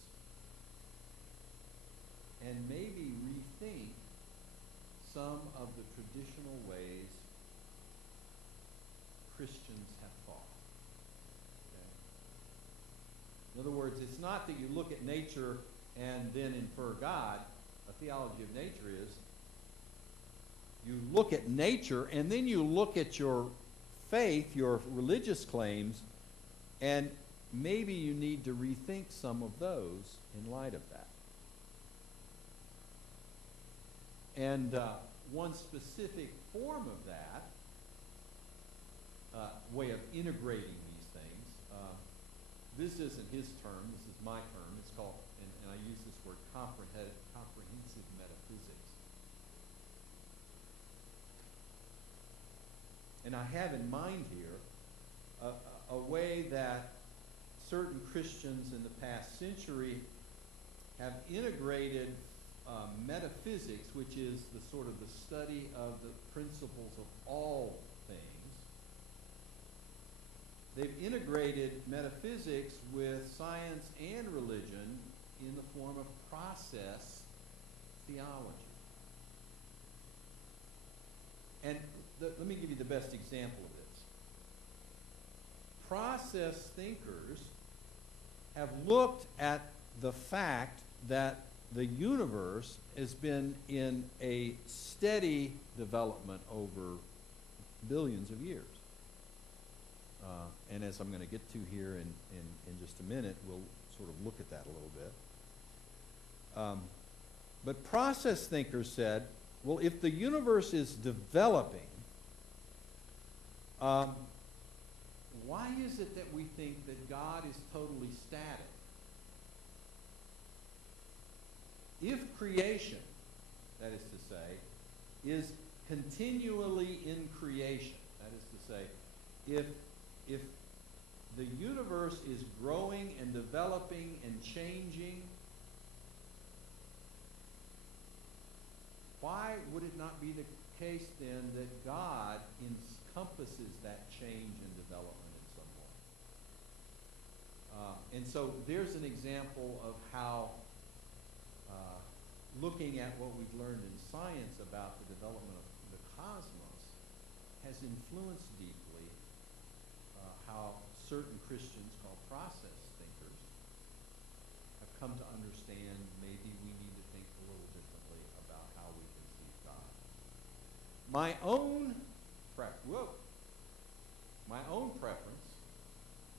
and maybe rethink some of the traditional ways Christians have thought. Okay? In other words, it's not that you look at nature and then infer God. A theology of nature is you look at nature and then you look at your faith, your religious claims, and maybe you need to rethink some of those in light of that. And one specific form of that, way of integrating these things, this isn't his term, this is my term. It's called, and I use this word, comprehensive metaphysics. And I have in mind here a way that certain Christians in the past century have integrated metaphysics, which is the sort of the study of the principles of all things. They've integrated metaphysics with science and religion in the form of process theology. And let me give you the best example of this. Process thinkers have looked at the fact that the universe has been in a steady development over billions of years. And as I'm going to get to here in just a minute, we'll sort of look at that a little bit. But process thinkers said, well, if the universe is developing, why is it that we think that God is totally static? If creation, that is to say, is continually in creation, that is to say, if the universe is growing and developing and changing, why would it not be the case then that God encompasses that change and development in some way? And so there's an example of how looking at what we've learned in science about the development of the cosmos has influenced deeply how certain Christians called process thinkers have come to understand maybe we need to think a little differently about how we conceive God. My own preference,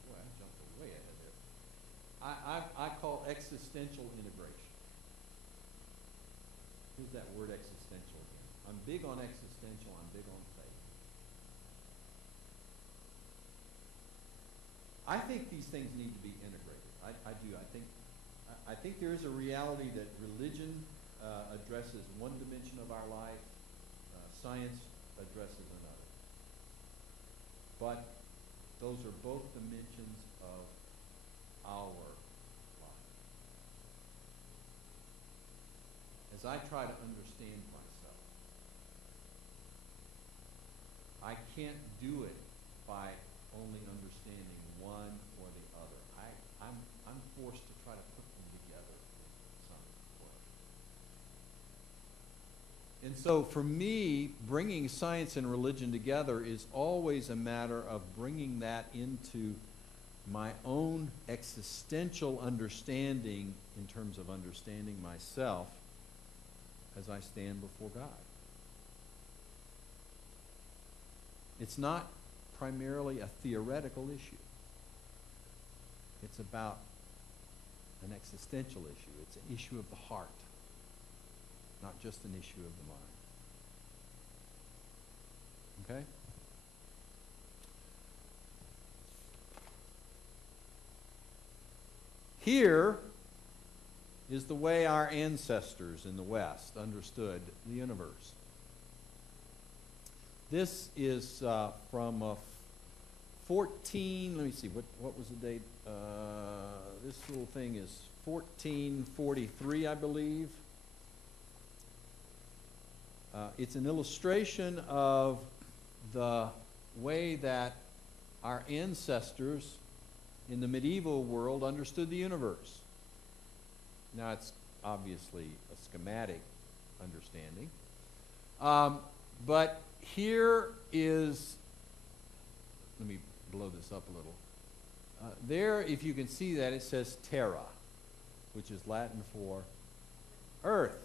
boy, I jumped way ahead there. I call existential integration. Here's that word existential again. I'm big on existential, I'm big on faith. I think these things need to be integrated. I do. I think there is a reality that religion addresses one dimension of our life, science addresses another. But those are both dimensions of our life. As I try to understand myself, I can't do it by only understanding one or the other. I'm forced to try to put them together in some way. And so for me, bringing science and religion together is always a matter of bringing that into my own existential understanding in terms of understanding myself as I stand before God. It's not primarily a theoretical issue. It's about an existential issue. It's an issue of the heart, not just an issue of the mind. Okay? Here is the way our ancestors in the West understood the universe. This is from 14, let me see, what was the date? This little thing is 1443, I believe. It's an illustration of the way that our ancestors in the medieval world understood the universe. Now, it's obviously a schematic understanding. But here is, let me blow this up a little. There, if you can see that, it says terra, which is Latin for earth.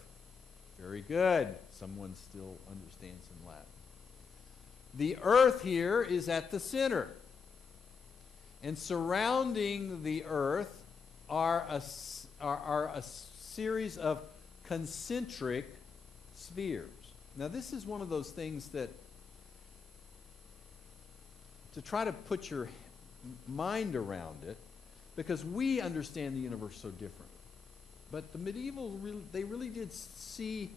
Very good. Someone still understands some Latin. The earth here is at the center. And surrounding the earth are a series of concentric spheres. Now, this is one of those things that, to try to put your mind around it, because we understand the universe so differently. But the medievals, they really did see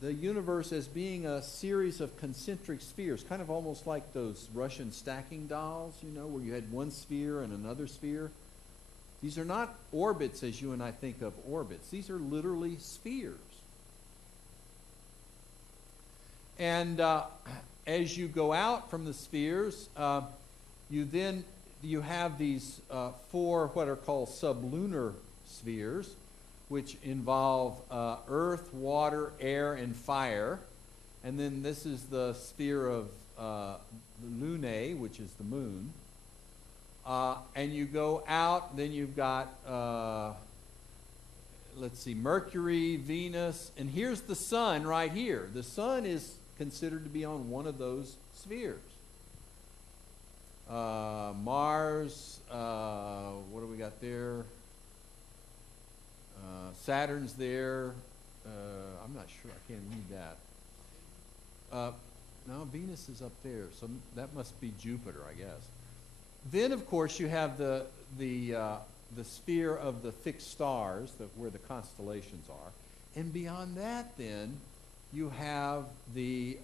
the universe as being a series of concentric spheres, kind of almost like those Russian stacking dolls, you know, where you had one sphere and another sphere. These are not orbits as you and I think of orbits. These are literally spheres. And as you go out from the spheres, you have these four what are called sublunar spheres, which involve earth, water, air, and fire. And then this is the sphere of Lunae, which is the moon. And you go out, then you've got, let's see, Mercury, Venus, and here's the sun right here. The sun is considered to be on one of those spheres. Mars, what do we got there? Saturn's there. I'm not sure. I can't read that. No, Venus is up there, so that must be Jupiter, I guess. Then, of course, you have the sphere of the fixed stars, where the constellations are. And beyond that, then, you have the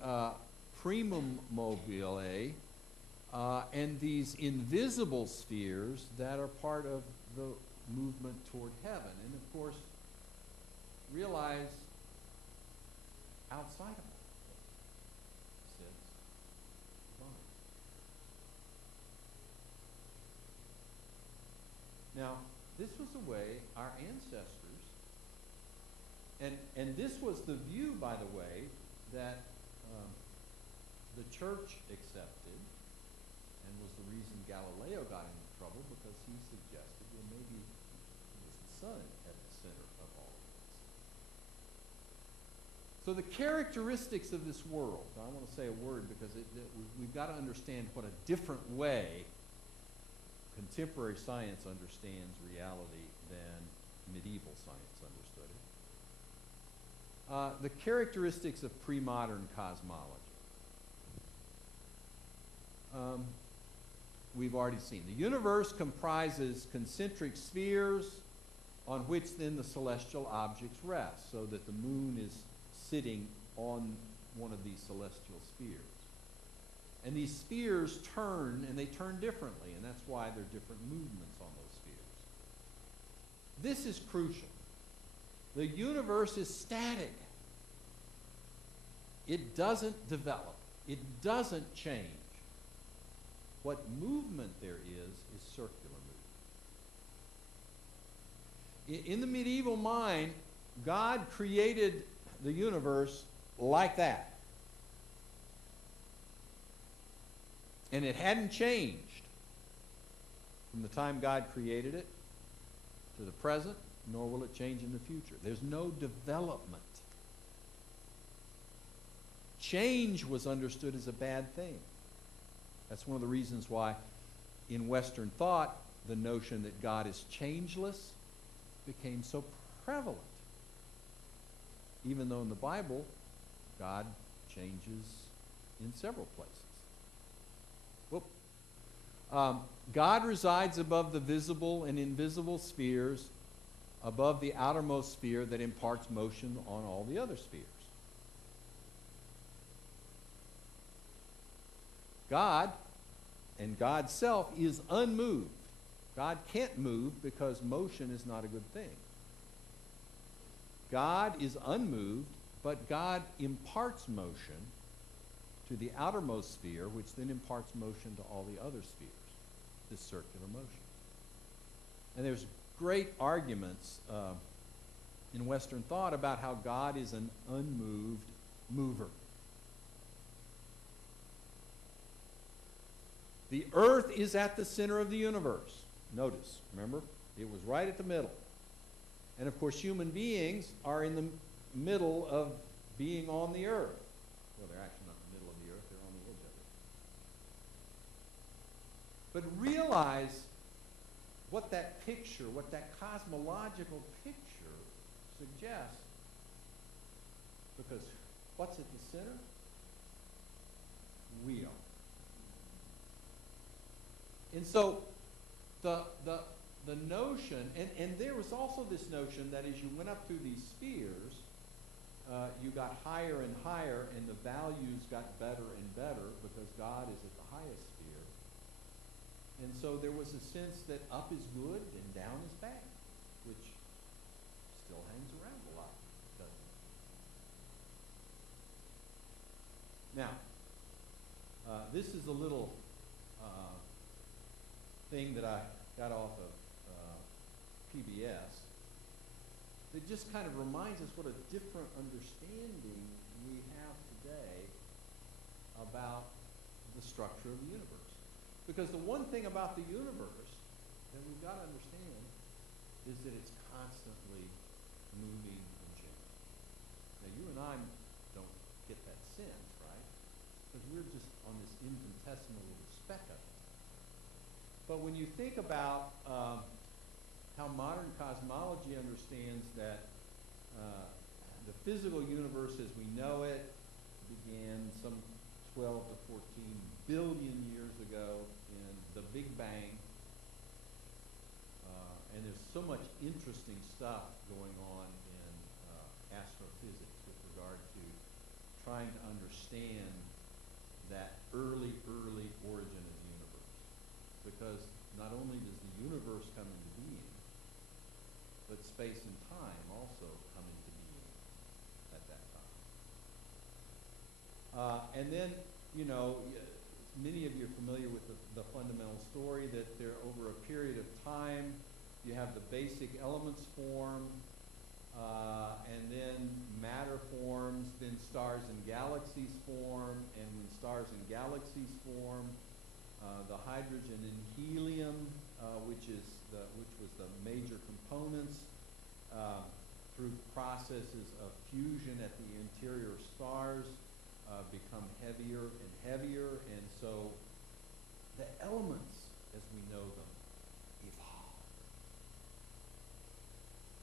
primum mobile, and these invisible spheres that are part of the movement toward heaven. And, of course, realize outside of all sits divine. Now, this was the way our ancestors, and this was the view, by the way, that the church accepted, and was the reason Galileo got into trouble, because he suggested, well, maybe it was the sun at the center of all of this. So the characteristics of this world, I want to say a word because we've got to understand what a different way contemporary science understands reality than medieval science understood it. The characteristics of pre-modern cosmology. We've already seen. The universe comprises concentric spheres on which then the celestial objects rest, so that the moon is sitting on one of these celestial spheres. And these spheres turn, and they turn differently, and that's why there are different movements on those spheres. This is crucial. The universe is static. It doesn't develop. It doesn't change. What movement there is circular movement. In the medieval mind, God created the universe like that. And it hadn't changed from the time God created it to the present, nor will it change in the future. There's no development. Change was understood as a bad thing. That's one of the reasons why in Western thought the notion that God is changeless became so prevalent. Even though in the Bible God changes in several places. God resides above the visible and invisible spheres, above the outermost sphere that imparts motion on all the other spheres. God and God's self is unmoved. God can't move because motion is not a good thing. God is unmoved, but God imparts motion to the outermost sphere, which then imparts motion to all the other spheres, this circular motion. And there's great arguments in Western thought about how God is an unmoved mover. The earth is at the center of the universe. Notice, remember, it was right at the middle. And of course, human beings are in the middle of being on the earth. Well, they're actually not the middle of the earth, they're on the edge of it. But realize what that picture, what that cosmological picture suggests. Because what's at the center? We are. And so the notion, and there was also this notion that as you went up through these spheres, you got higher and higher, and the values got better and better because God is at the highest sphere. And so there was a sense that up is good and down is bad, which still hangs around a lot, doesn't it? Now, this is a little thing that I got off of PBS that just kind of reminds us what a different understanding we have today about the structure of the universe. Because the one thing about the universe that we've got to understand is that it's constantly moving and changing. Now, you and I don't get that sense, right? Because we're just on this infinitesimal little speck of it. But when you think about how modern cosmology understands that the physical universe as we know it began some 12 to 14 billion years ago in the Big Bang. And there's so much interesting stuff going on in astrophysics with regard to trying to understand that early origin of the universe. Because not only does the universe come into being, but space and time also come into being at that time. And then, you know, many of you are familiar with the fundamental story that there, over a period of time, you have the basic elements form, and then matter forms, then stars and galaxies form, and when stars and galaxies form, the hydrogen and helium, which was the major components, through processes of fusion at the interior stars, become heavier and heavier, and so the elements as we know them evolve.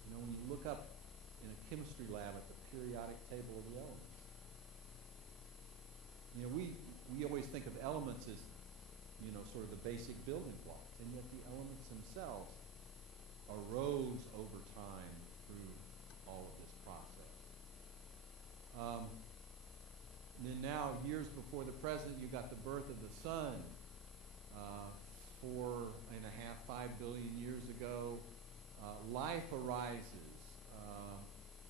You know, when you look up in a chemistry lab at the periodic table of the elements, you know, we always think of elements as, you know, sort of the basic building blocks, and yet the elements themselves arose over time through all of this process. And then now, years before the present, you got the birth of the sun. 4.5, 5 billion years ago, life arises.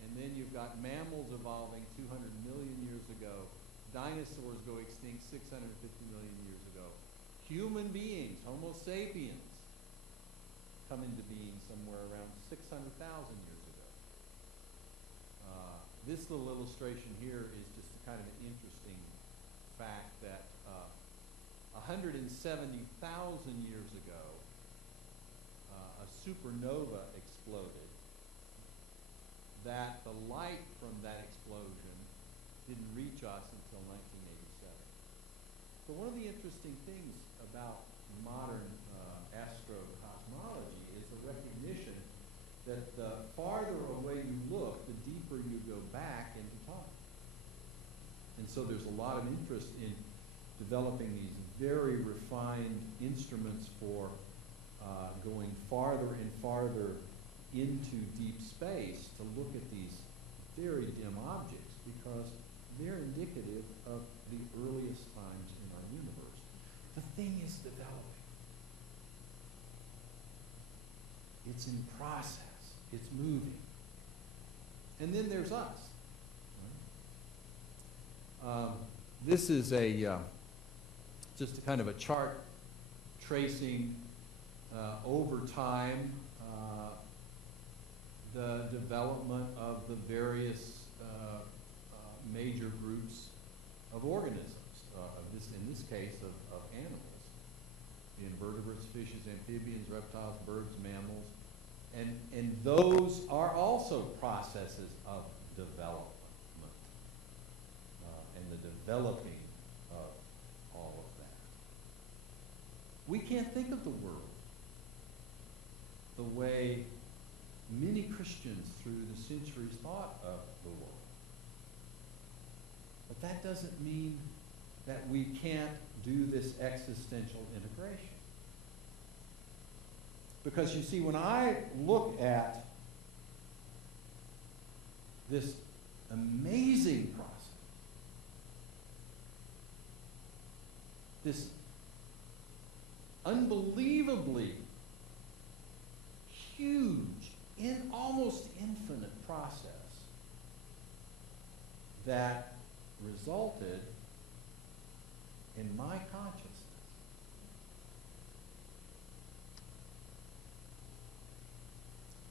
And then you've got mammals evolving 200 million years ago. Dinosaurs go extinct 650 million years ago. Human beings, Homo sapiens, come into being somewhere around 600,000 years ago. This little illustration here is just kind of an interesting fact that 170,000 years ago, a supernova exploded. That the light from that explosion didn't reach us until 1987. So one of the interesting things about modern astrocosmology is the recognition that the farther away you look, the deeper you go back into time. And so there's a lot of interest in developing these very refined instruments for going farther and farther into deep space to look at these very dim objects, because they're indicative of the earliest times in our universe. The thing is developing. It's in process. It's moving. And then there's us. This is just a kind of a chart tracing over time the development of the various major groups of organisms, in this case of animals, the invertebrates, fishes, amphibians, reptiles, birds, mammals, and those are also processes of development and the developing of all of that. We can't think of the world the way many Christians through the centuries thought of the world. But that doesn't mean that we can't do this existential integration. Because you see, when I look at this amazing process, this unbelievably huge, almost infinite process that resulted in my consciousness.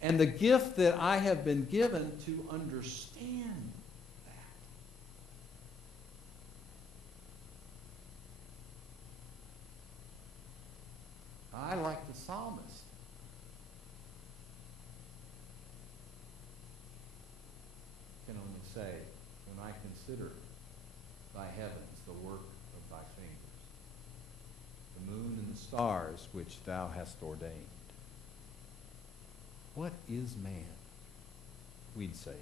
And the gift that I have been given to understand that. I, like the psalmist, can only say, when I consider thy heavens, the work of thy fingers, the moon and the stars which thou hast ordained. What is man? We'd say,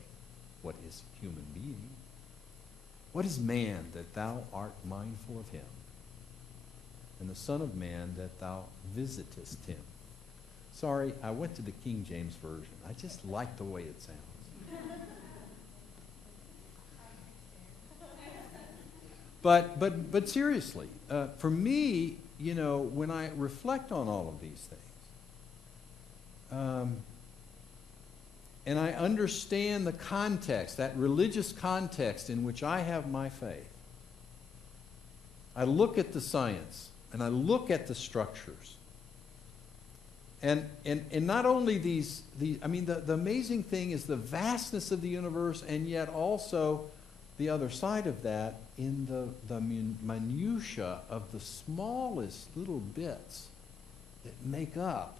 what is human being? What is man that thou art mindful of him? And the Son of Man that thou visitest him. Sorry, I went to the King James Version. I just like the way it sounds. But seriously, for me, when I reflect on all of these things, and I understand the context, that religious context in which I have my faith, I look at the science and I look at the structures. And not only the amazing thing is the vastness of the universe, and yet also the other side of that in the minutia of the smallest little bits that make up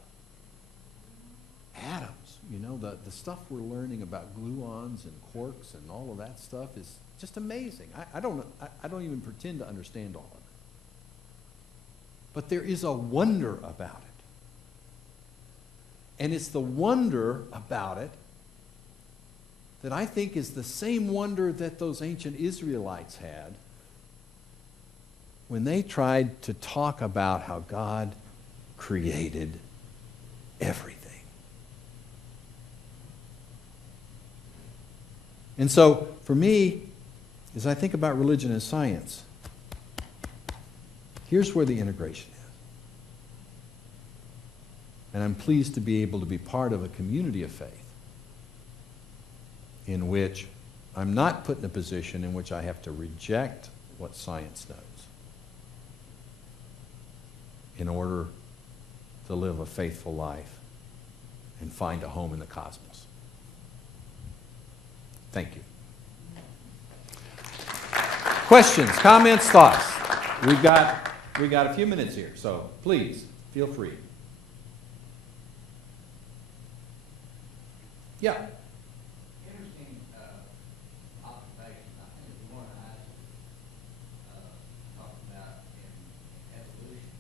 atoms. The stuff we're learning about gluons and quarks and all of that stuff is just amazing. I don't even pretend to understand all of it. But there is a wonder about it. And it's the wonder about it that I think is the same wonder that those ancient Israelites had when they tried to talk about how God created everything. And so, for me, as I think about religion and science, here's where the integration is. And I'm pleased to be able to be part of a community of faith in which I'm not put in a position in which I have to reject what science knows in order to live a faithful life and find a home in the cosmos. Thank you. Questions, comments, thoughts? We got a few minutes here, so please feel free. Yeah. Interesting observation. I think the one I talked about in evolution.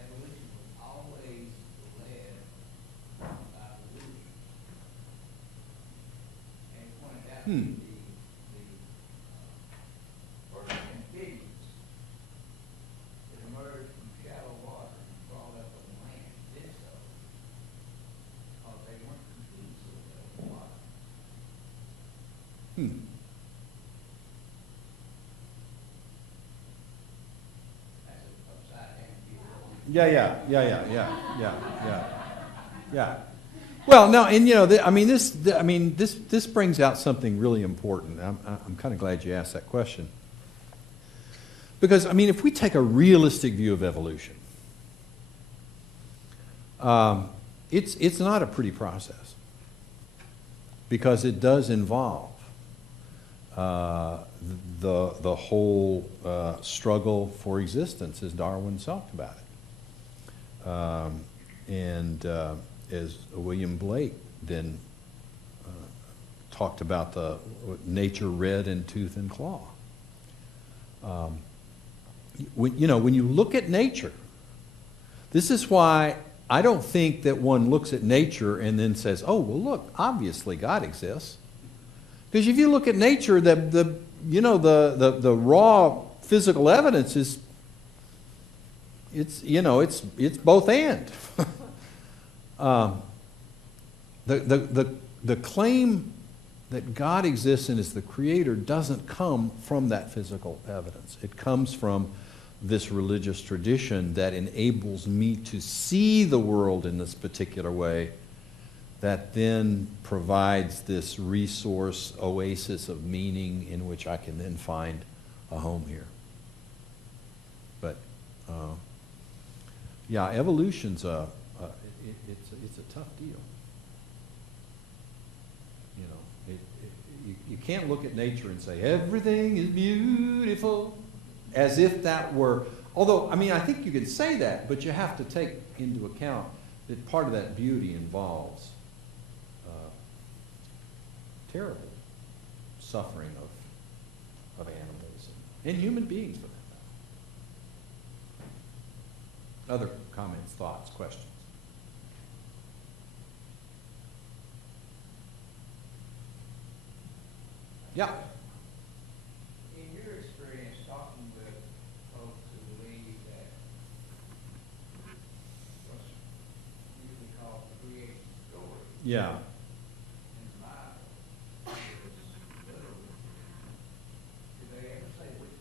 Evolution was always led by evolution. And pointed out the first amphibians that emerged from shallow water and crawled up on land did so because they weren't conclusive of water. That's an upside down view. Yeah. Well, no, and this brings out something really important. I'm kind of glad you asked that question. Because, if we take a realistic view of evolution, it's not a pretty process. Because it does involve the whole struggle for existence, as Darwin talked about it. As William Blake then talked about the nature red in tooth and claw. When you look at nature, this is why I don't think that one looks at nature and then says, oh, well, look, obviously God exists. Because if you look at nature, the raw physical evidence is, it's both and. The claim that God exists and is the creator doesn't come from that physical evidence. It comes from this religious tradition that enables me to see the world in this particular way, that then provides this resource oasis of meaning in which I can then find a home here. But evolution's it's a tough deal. You can't look at nature and say everything is beautiful, as if that were Although, I mean, I think you could say that, but you have to take into account that part of that beauty involves terrible suffering of animals and human beings for that matter. Other comments, thoughts, questions? Yeah. In your experience, talking with folks who believe that what's usually called the creation story Yeah. in the Bible is literal, do they ever say which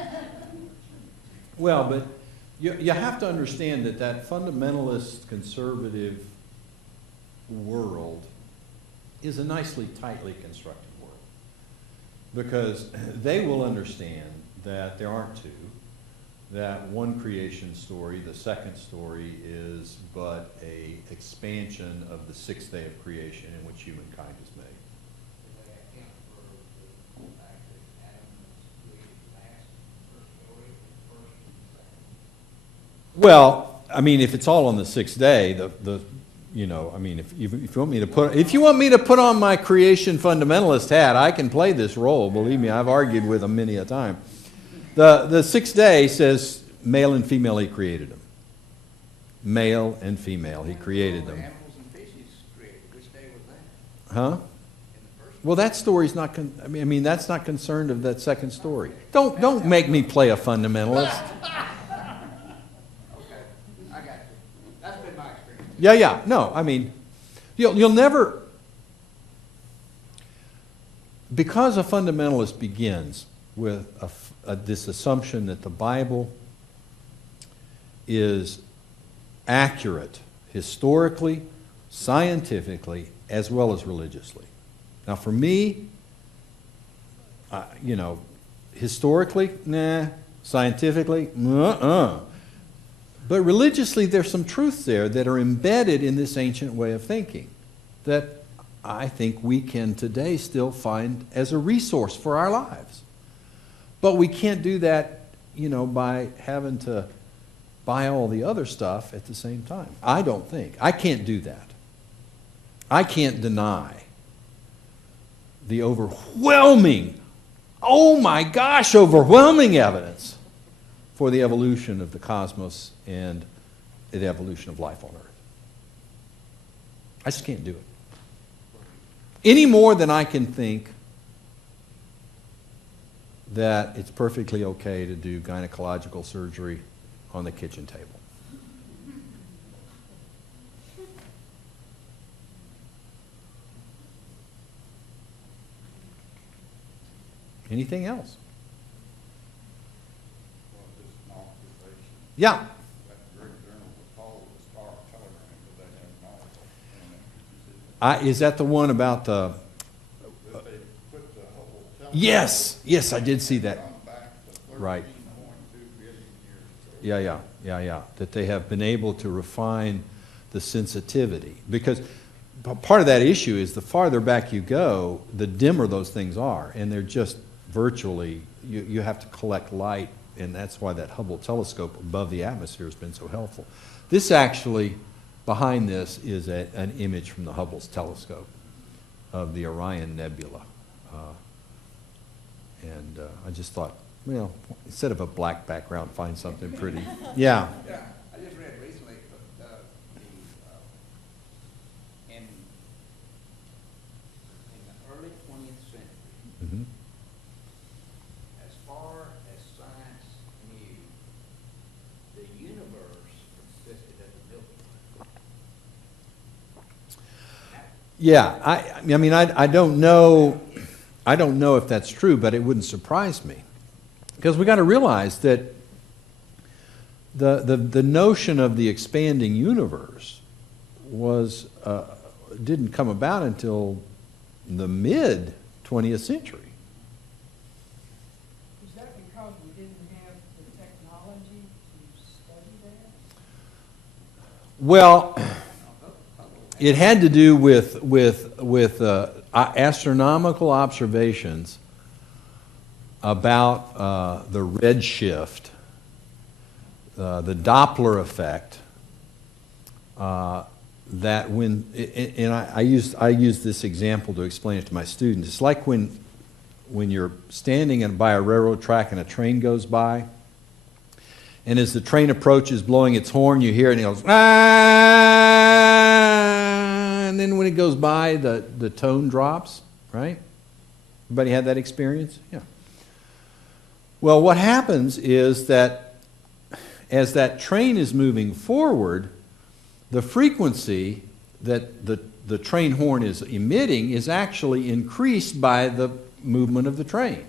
one? Well, but you have to understand that fundamentalist conservative world is a nicely, tightly constructed world. Because they will understand that there aren't two, that one creation story, the second story, is but a expansion of the sixth day of creation in which humankind is made. Do they account for the fact that Adam was created last in the first story, first and second? Well, I mean, if it's all on the sixth day, I mean, if you want me to put on my creation fundamentalist hat, I can play this role. Believe me, I've argued with them many a time. The sixth day says male and female he created them. Male and female he created them. Animals and fishes created. Which day was that? Huh? In the first Well, that story's not. I mean, that's not concerned of that second story. Don't make me play a fundamentalist. I got you. That's been my experience. Yeah. No, I mean, you'll never, because a fundamentalist begins with this assumption that the Bible is accurate historically, scientifically, as well as religiously. Now, for me, historically, nah. Scientifically, But religiously, there's some truths there that are embedded in this ancient way of thinking that I think we can today still find as a resource for our lives. But we can't do that, by having to buy all the other stuff at the same time. I don't think. I can't do that. I can't deny the overwhelming, overwhelming evidence for the evolution of the cosmos and the evolution of life on Earth. I just can't do it. Any more than I can think that it's perfectly okay to do gynecological surgery on the kitchen table. Anything else? Well, just an observation. Yeah. That Greek journal was called the Star Telegram, but they had an article in it. Is that the one about the... That they put the Hubble telescope Yes, I did see that. on back to Right. 13.2 billion years ago. Yeah. That they have been able to refine the sensitivity. Because part of that issue is the farther back you go, the dimmer those things are. And they're just virtually, you have to collect light, and that's why that Hubble telescope above the atmosphere has been so helpful. This actually, behind this, is an image from the Hubble's telescope of the Orion Nebula. I just thought, instead of a black background, find something pretty. Yeah. Yeah, I just read recently, in the early 20th century, Mhm. as far as science knew, the universe consisted of a Milky Way. Yeah, I mean, I don't know. I don't know if that's true, but it wouldn't surprise me, because we got to realize that the notion of the expanding universe didn't come about until the mid 20th century. Is that because we didn't have the technology to study that? Well, it had to do with astronomical observations about the redshift, the Doppler effect, that when, and I use this example to explain it to my students. It's like when you're standing by a railroad track and a train goes by, and as the train approaches blowing its horn, you hear it and it goes, ah, and then when it goes by, the tone drops, right? Everybody had that experience? Yeah. Well, what happens is that as that train is moving forward, the frequency that the train horn is emitting is actually increased by the movement of the train,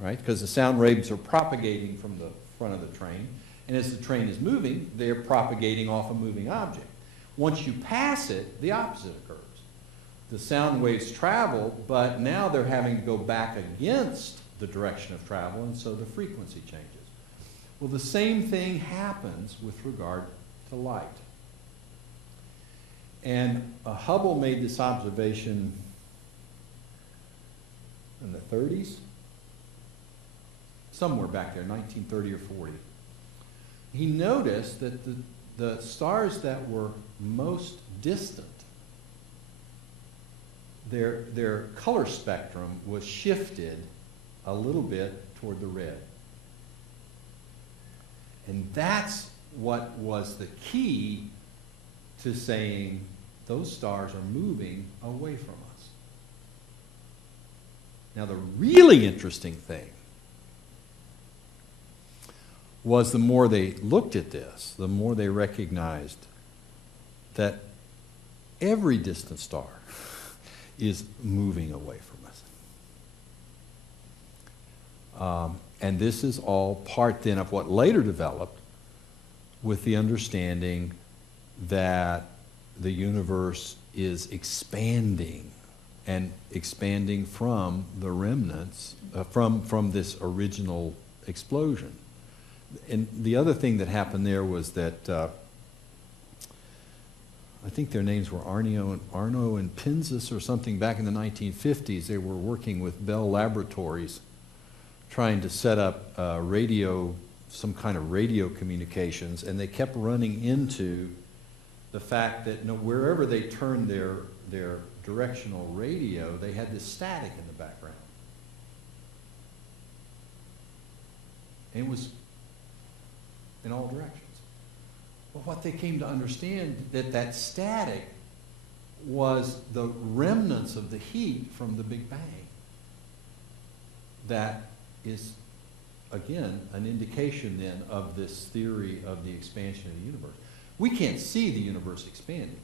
right? Because the sound waves are propagating from the front of the train, and as the train is moving, they're propagating off a moving object. Once you pass it, the opposite occurs. The sound waves travel, but now they're having to go back against the direction of travel, and so the frequency changes. Well, the same thing happens with regard to light. And Hubble made this observation in the 30s, somewhere back there, 1930 or 40. He noticed that the stars that were most distant, their color spectrum was shifted a little bit toward the red. And that's what was the key to saying those stars are moving away from us. Now, the really interesting thing was the more they looked at this, the more they recognized that every distant star is moving away from us. And this is all part then of what later developed with the understanding that the universe is expanding and expanding from the remnants, from this original explosion. And the other thing that happened there was that I think their names were Arno and Pinzas or something back in the 1950s. They were working with Bell Laboratories trying to set up some kind of radio communications, and they kept running into the fact that wherever they turned their directional radio, they had this static in the background. And it was in all directions. But what they came to understand, that static was the remnants of the heat from the Big Bang. That is, again, an indication then of this theory of the expansion of the universe. We can't see the universe expanding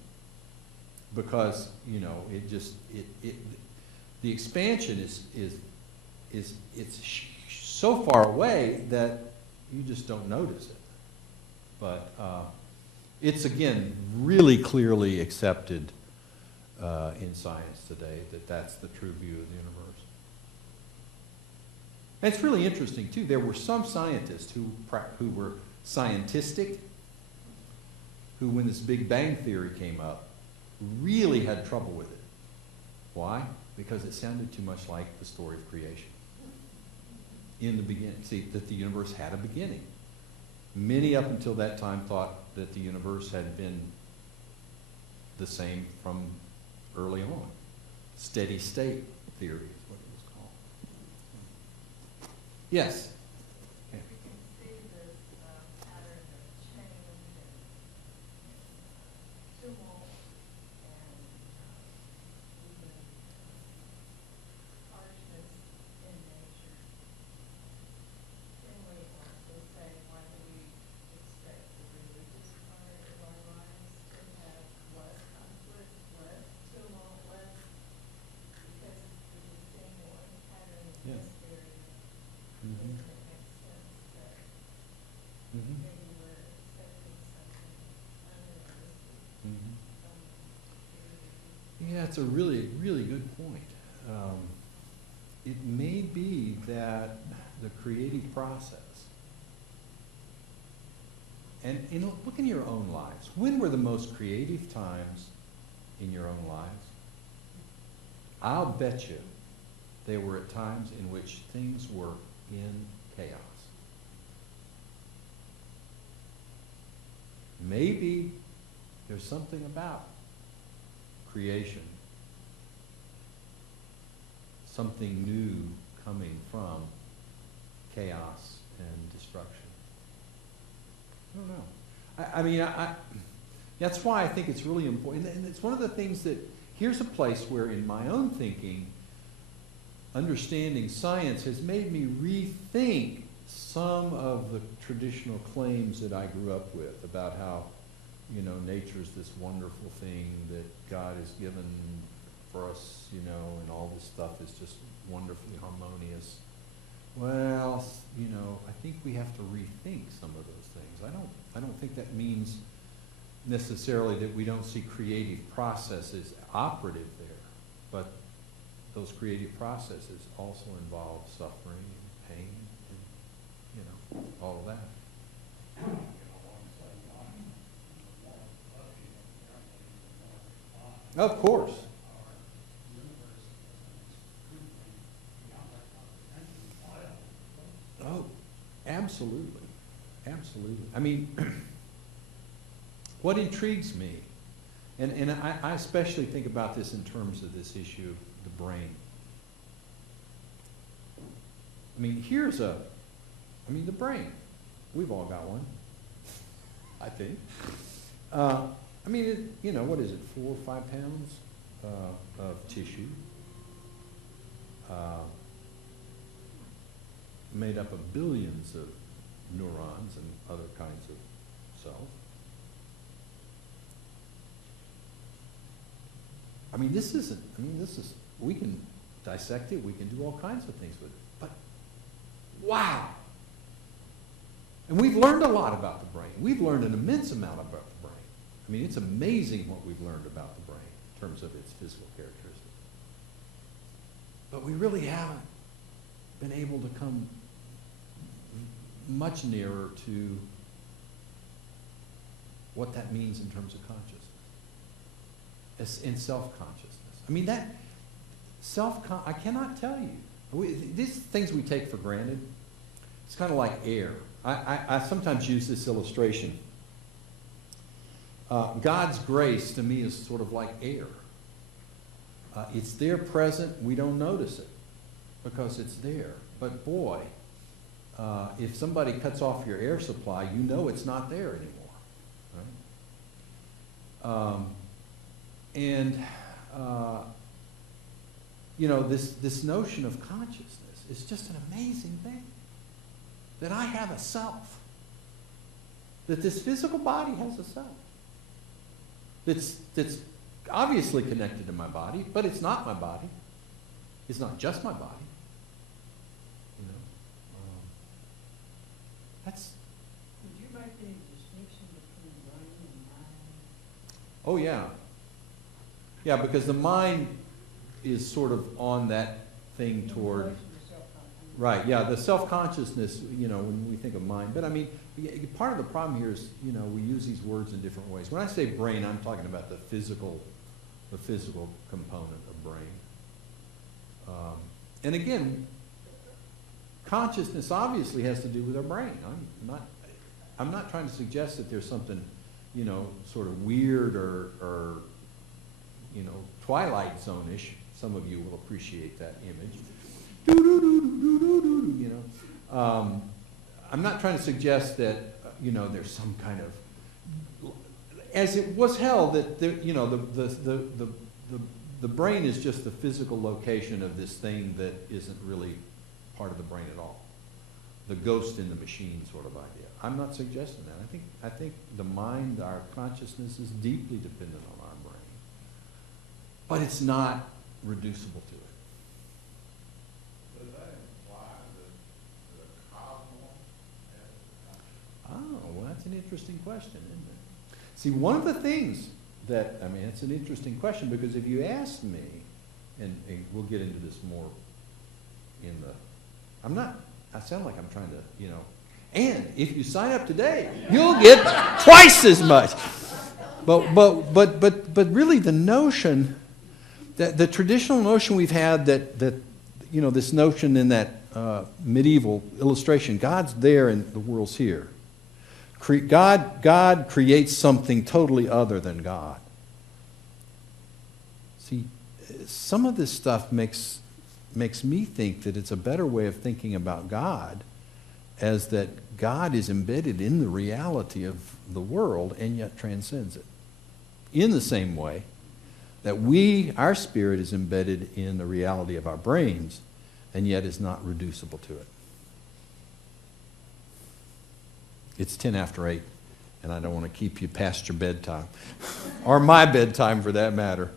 because, the expansion is so far away that you just don't notice it. But it's, again, really clearly accepted in science today that that's the true view of the universe. And it's really interesting, too. There were some scientists who were scientistic, who, when this Big Bang theory came up, really had trouble with it. Why? Because it sounded too much like the story of creation. In the beginning. See, that the universe had a beginning. Many up until that time thought that the universe had been the same from early on. Steady state theory is what it was called. Yes? We can see this pattern of change and tumult and even harshness in nature. Then we also say, why do we expect the religious part of our lives to have less conflict, less tumult, less, because we're seeing one pattern in Yeah. this area. Mhm. Doesn't it make sense that Mhm. maybe we're expecting something unrealistic Mhm. from the Yeah, it's a really, really good point. It may be that the creative process, and look in your own lives. When were the most creative times in your own lives? I'll bet you They were at times in which things were in chaos. Maybe there's something about creation, something new coming from chaos and destruction. I don't know. I mean, that's why I think it's really important. And it's one of the things that, here's a place where in my own thinking, understanding science has made me rethink some of the traditional claims that I grew up with about how, nature's this wonderful thing that God has given for us, and all this stuff is just wonderfully harmonious. Well, I think we have to rethink some of those things. I don't think that means necessarily that we don't see creative processes operative there, but those creative processes also involve suffering and pain and, all of that. Of course. Oh, absolutely. Absolutely. I mean, what intrigues me, and I especially think about this in terms of this issue of the brain. I mean, the brain. We've all got one, I think. What is it, 4 or 5 pounds of tissue made up of billions of neurons and other kinds of cells. We can dissect it, we can do all kinds of things with it, but wow! And we've learned a lot about the brain. We've learned an immense amount about the brain. I mean, it's amazing what we've learned about the brain in terms of its physical characteristics. But we really haven't been able to come much nearer to what that means in terms of consciousness, in self-consciousness. I mean, that I cannot tell you. These things we take for granted, it's kind of like air. I sometimes use this illustration. God's grace to me is sort of like air. It's there present, we don't notice it because it's there. But boy, if somebody cuts off your air supply, you know it's not there anymore, right? This notion of consciousness is just an amazing thing. That I have a self. That this physical body has a self. That's obviously connected to my body, but it's not my body. It's not just my body. That's. Would you make any distinction between brain and mind? Oh yeah. Yeah, because the mind is sort of on that thing toward. Right, yeah, the self-consciousness, when we think of mind. But I mean, part of the problem here is, we use these words in different ways. When I say brain, I'm talking about the physical component of brain. And again, consciousness obviously has to do with our brain. I'm not trying to suggest that there's something, sort of weird or Twilight Zone-ish. Some of you will appreciate that image. I'm not trying to suggest that there's some kind of, as it was held that the brain is just the physical location of this thing that isn't really part of the brain at all, the ghost in the machine sort of idea. I'm not suggesting that. I think the mind, our consciousness, is deeply dependent on our brain, but it's not reducible to it. Oh, well, that's an interesting question, isn't it? See, one of the things it's an interesting question because if you asked me, and we'll get into this more I sound like I'm trying to, and if you sign up today, you'll get twice as much. But really the notion, that the traditional notion we've had that you know, this notion in that medieval illustration, God's there and the world's here. God creates something totally other than God. See, some of this stuff makes me think that it's a better way of thinking about God as that God is embedded in the reality of the world and yet transcends it. In the same way that our spirit is embedded in the reality of our brains and yet is not reducible to it. It's 10 after 8, and I don't want to keep you past your bedtime, or my bedtime for that matter.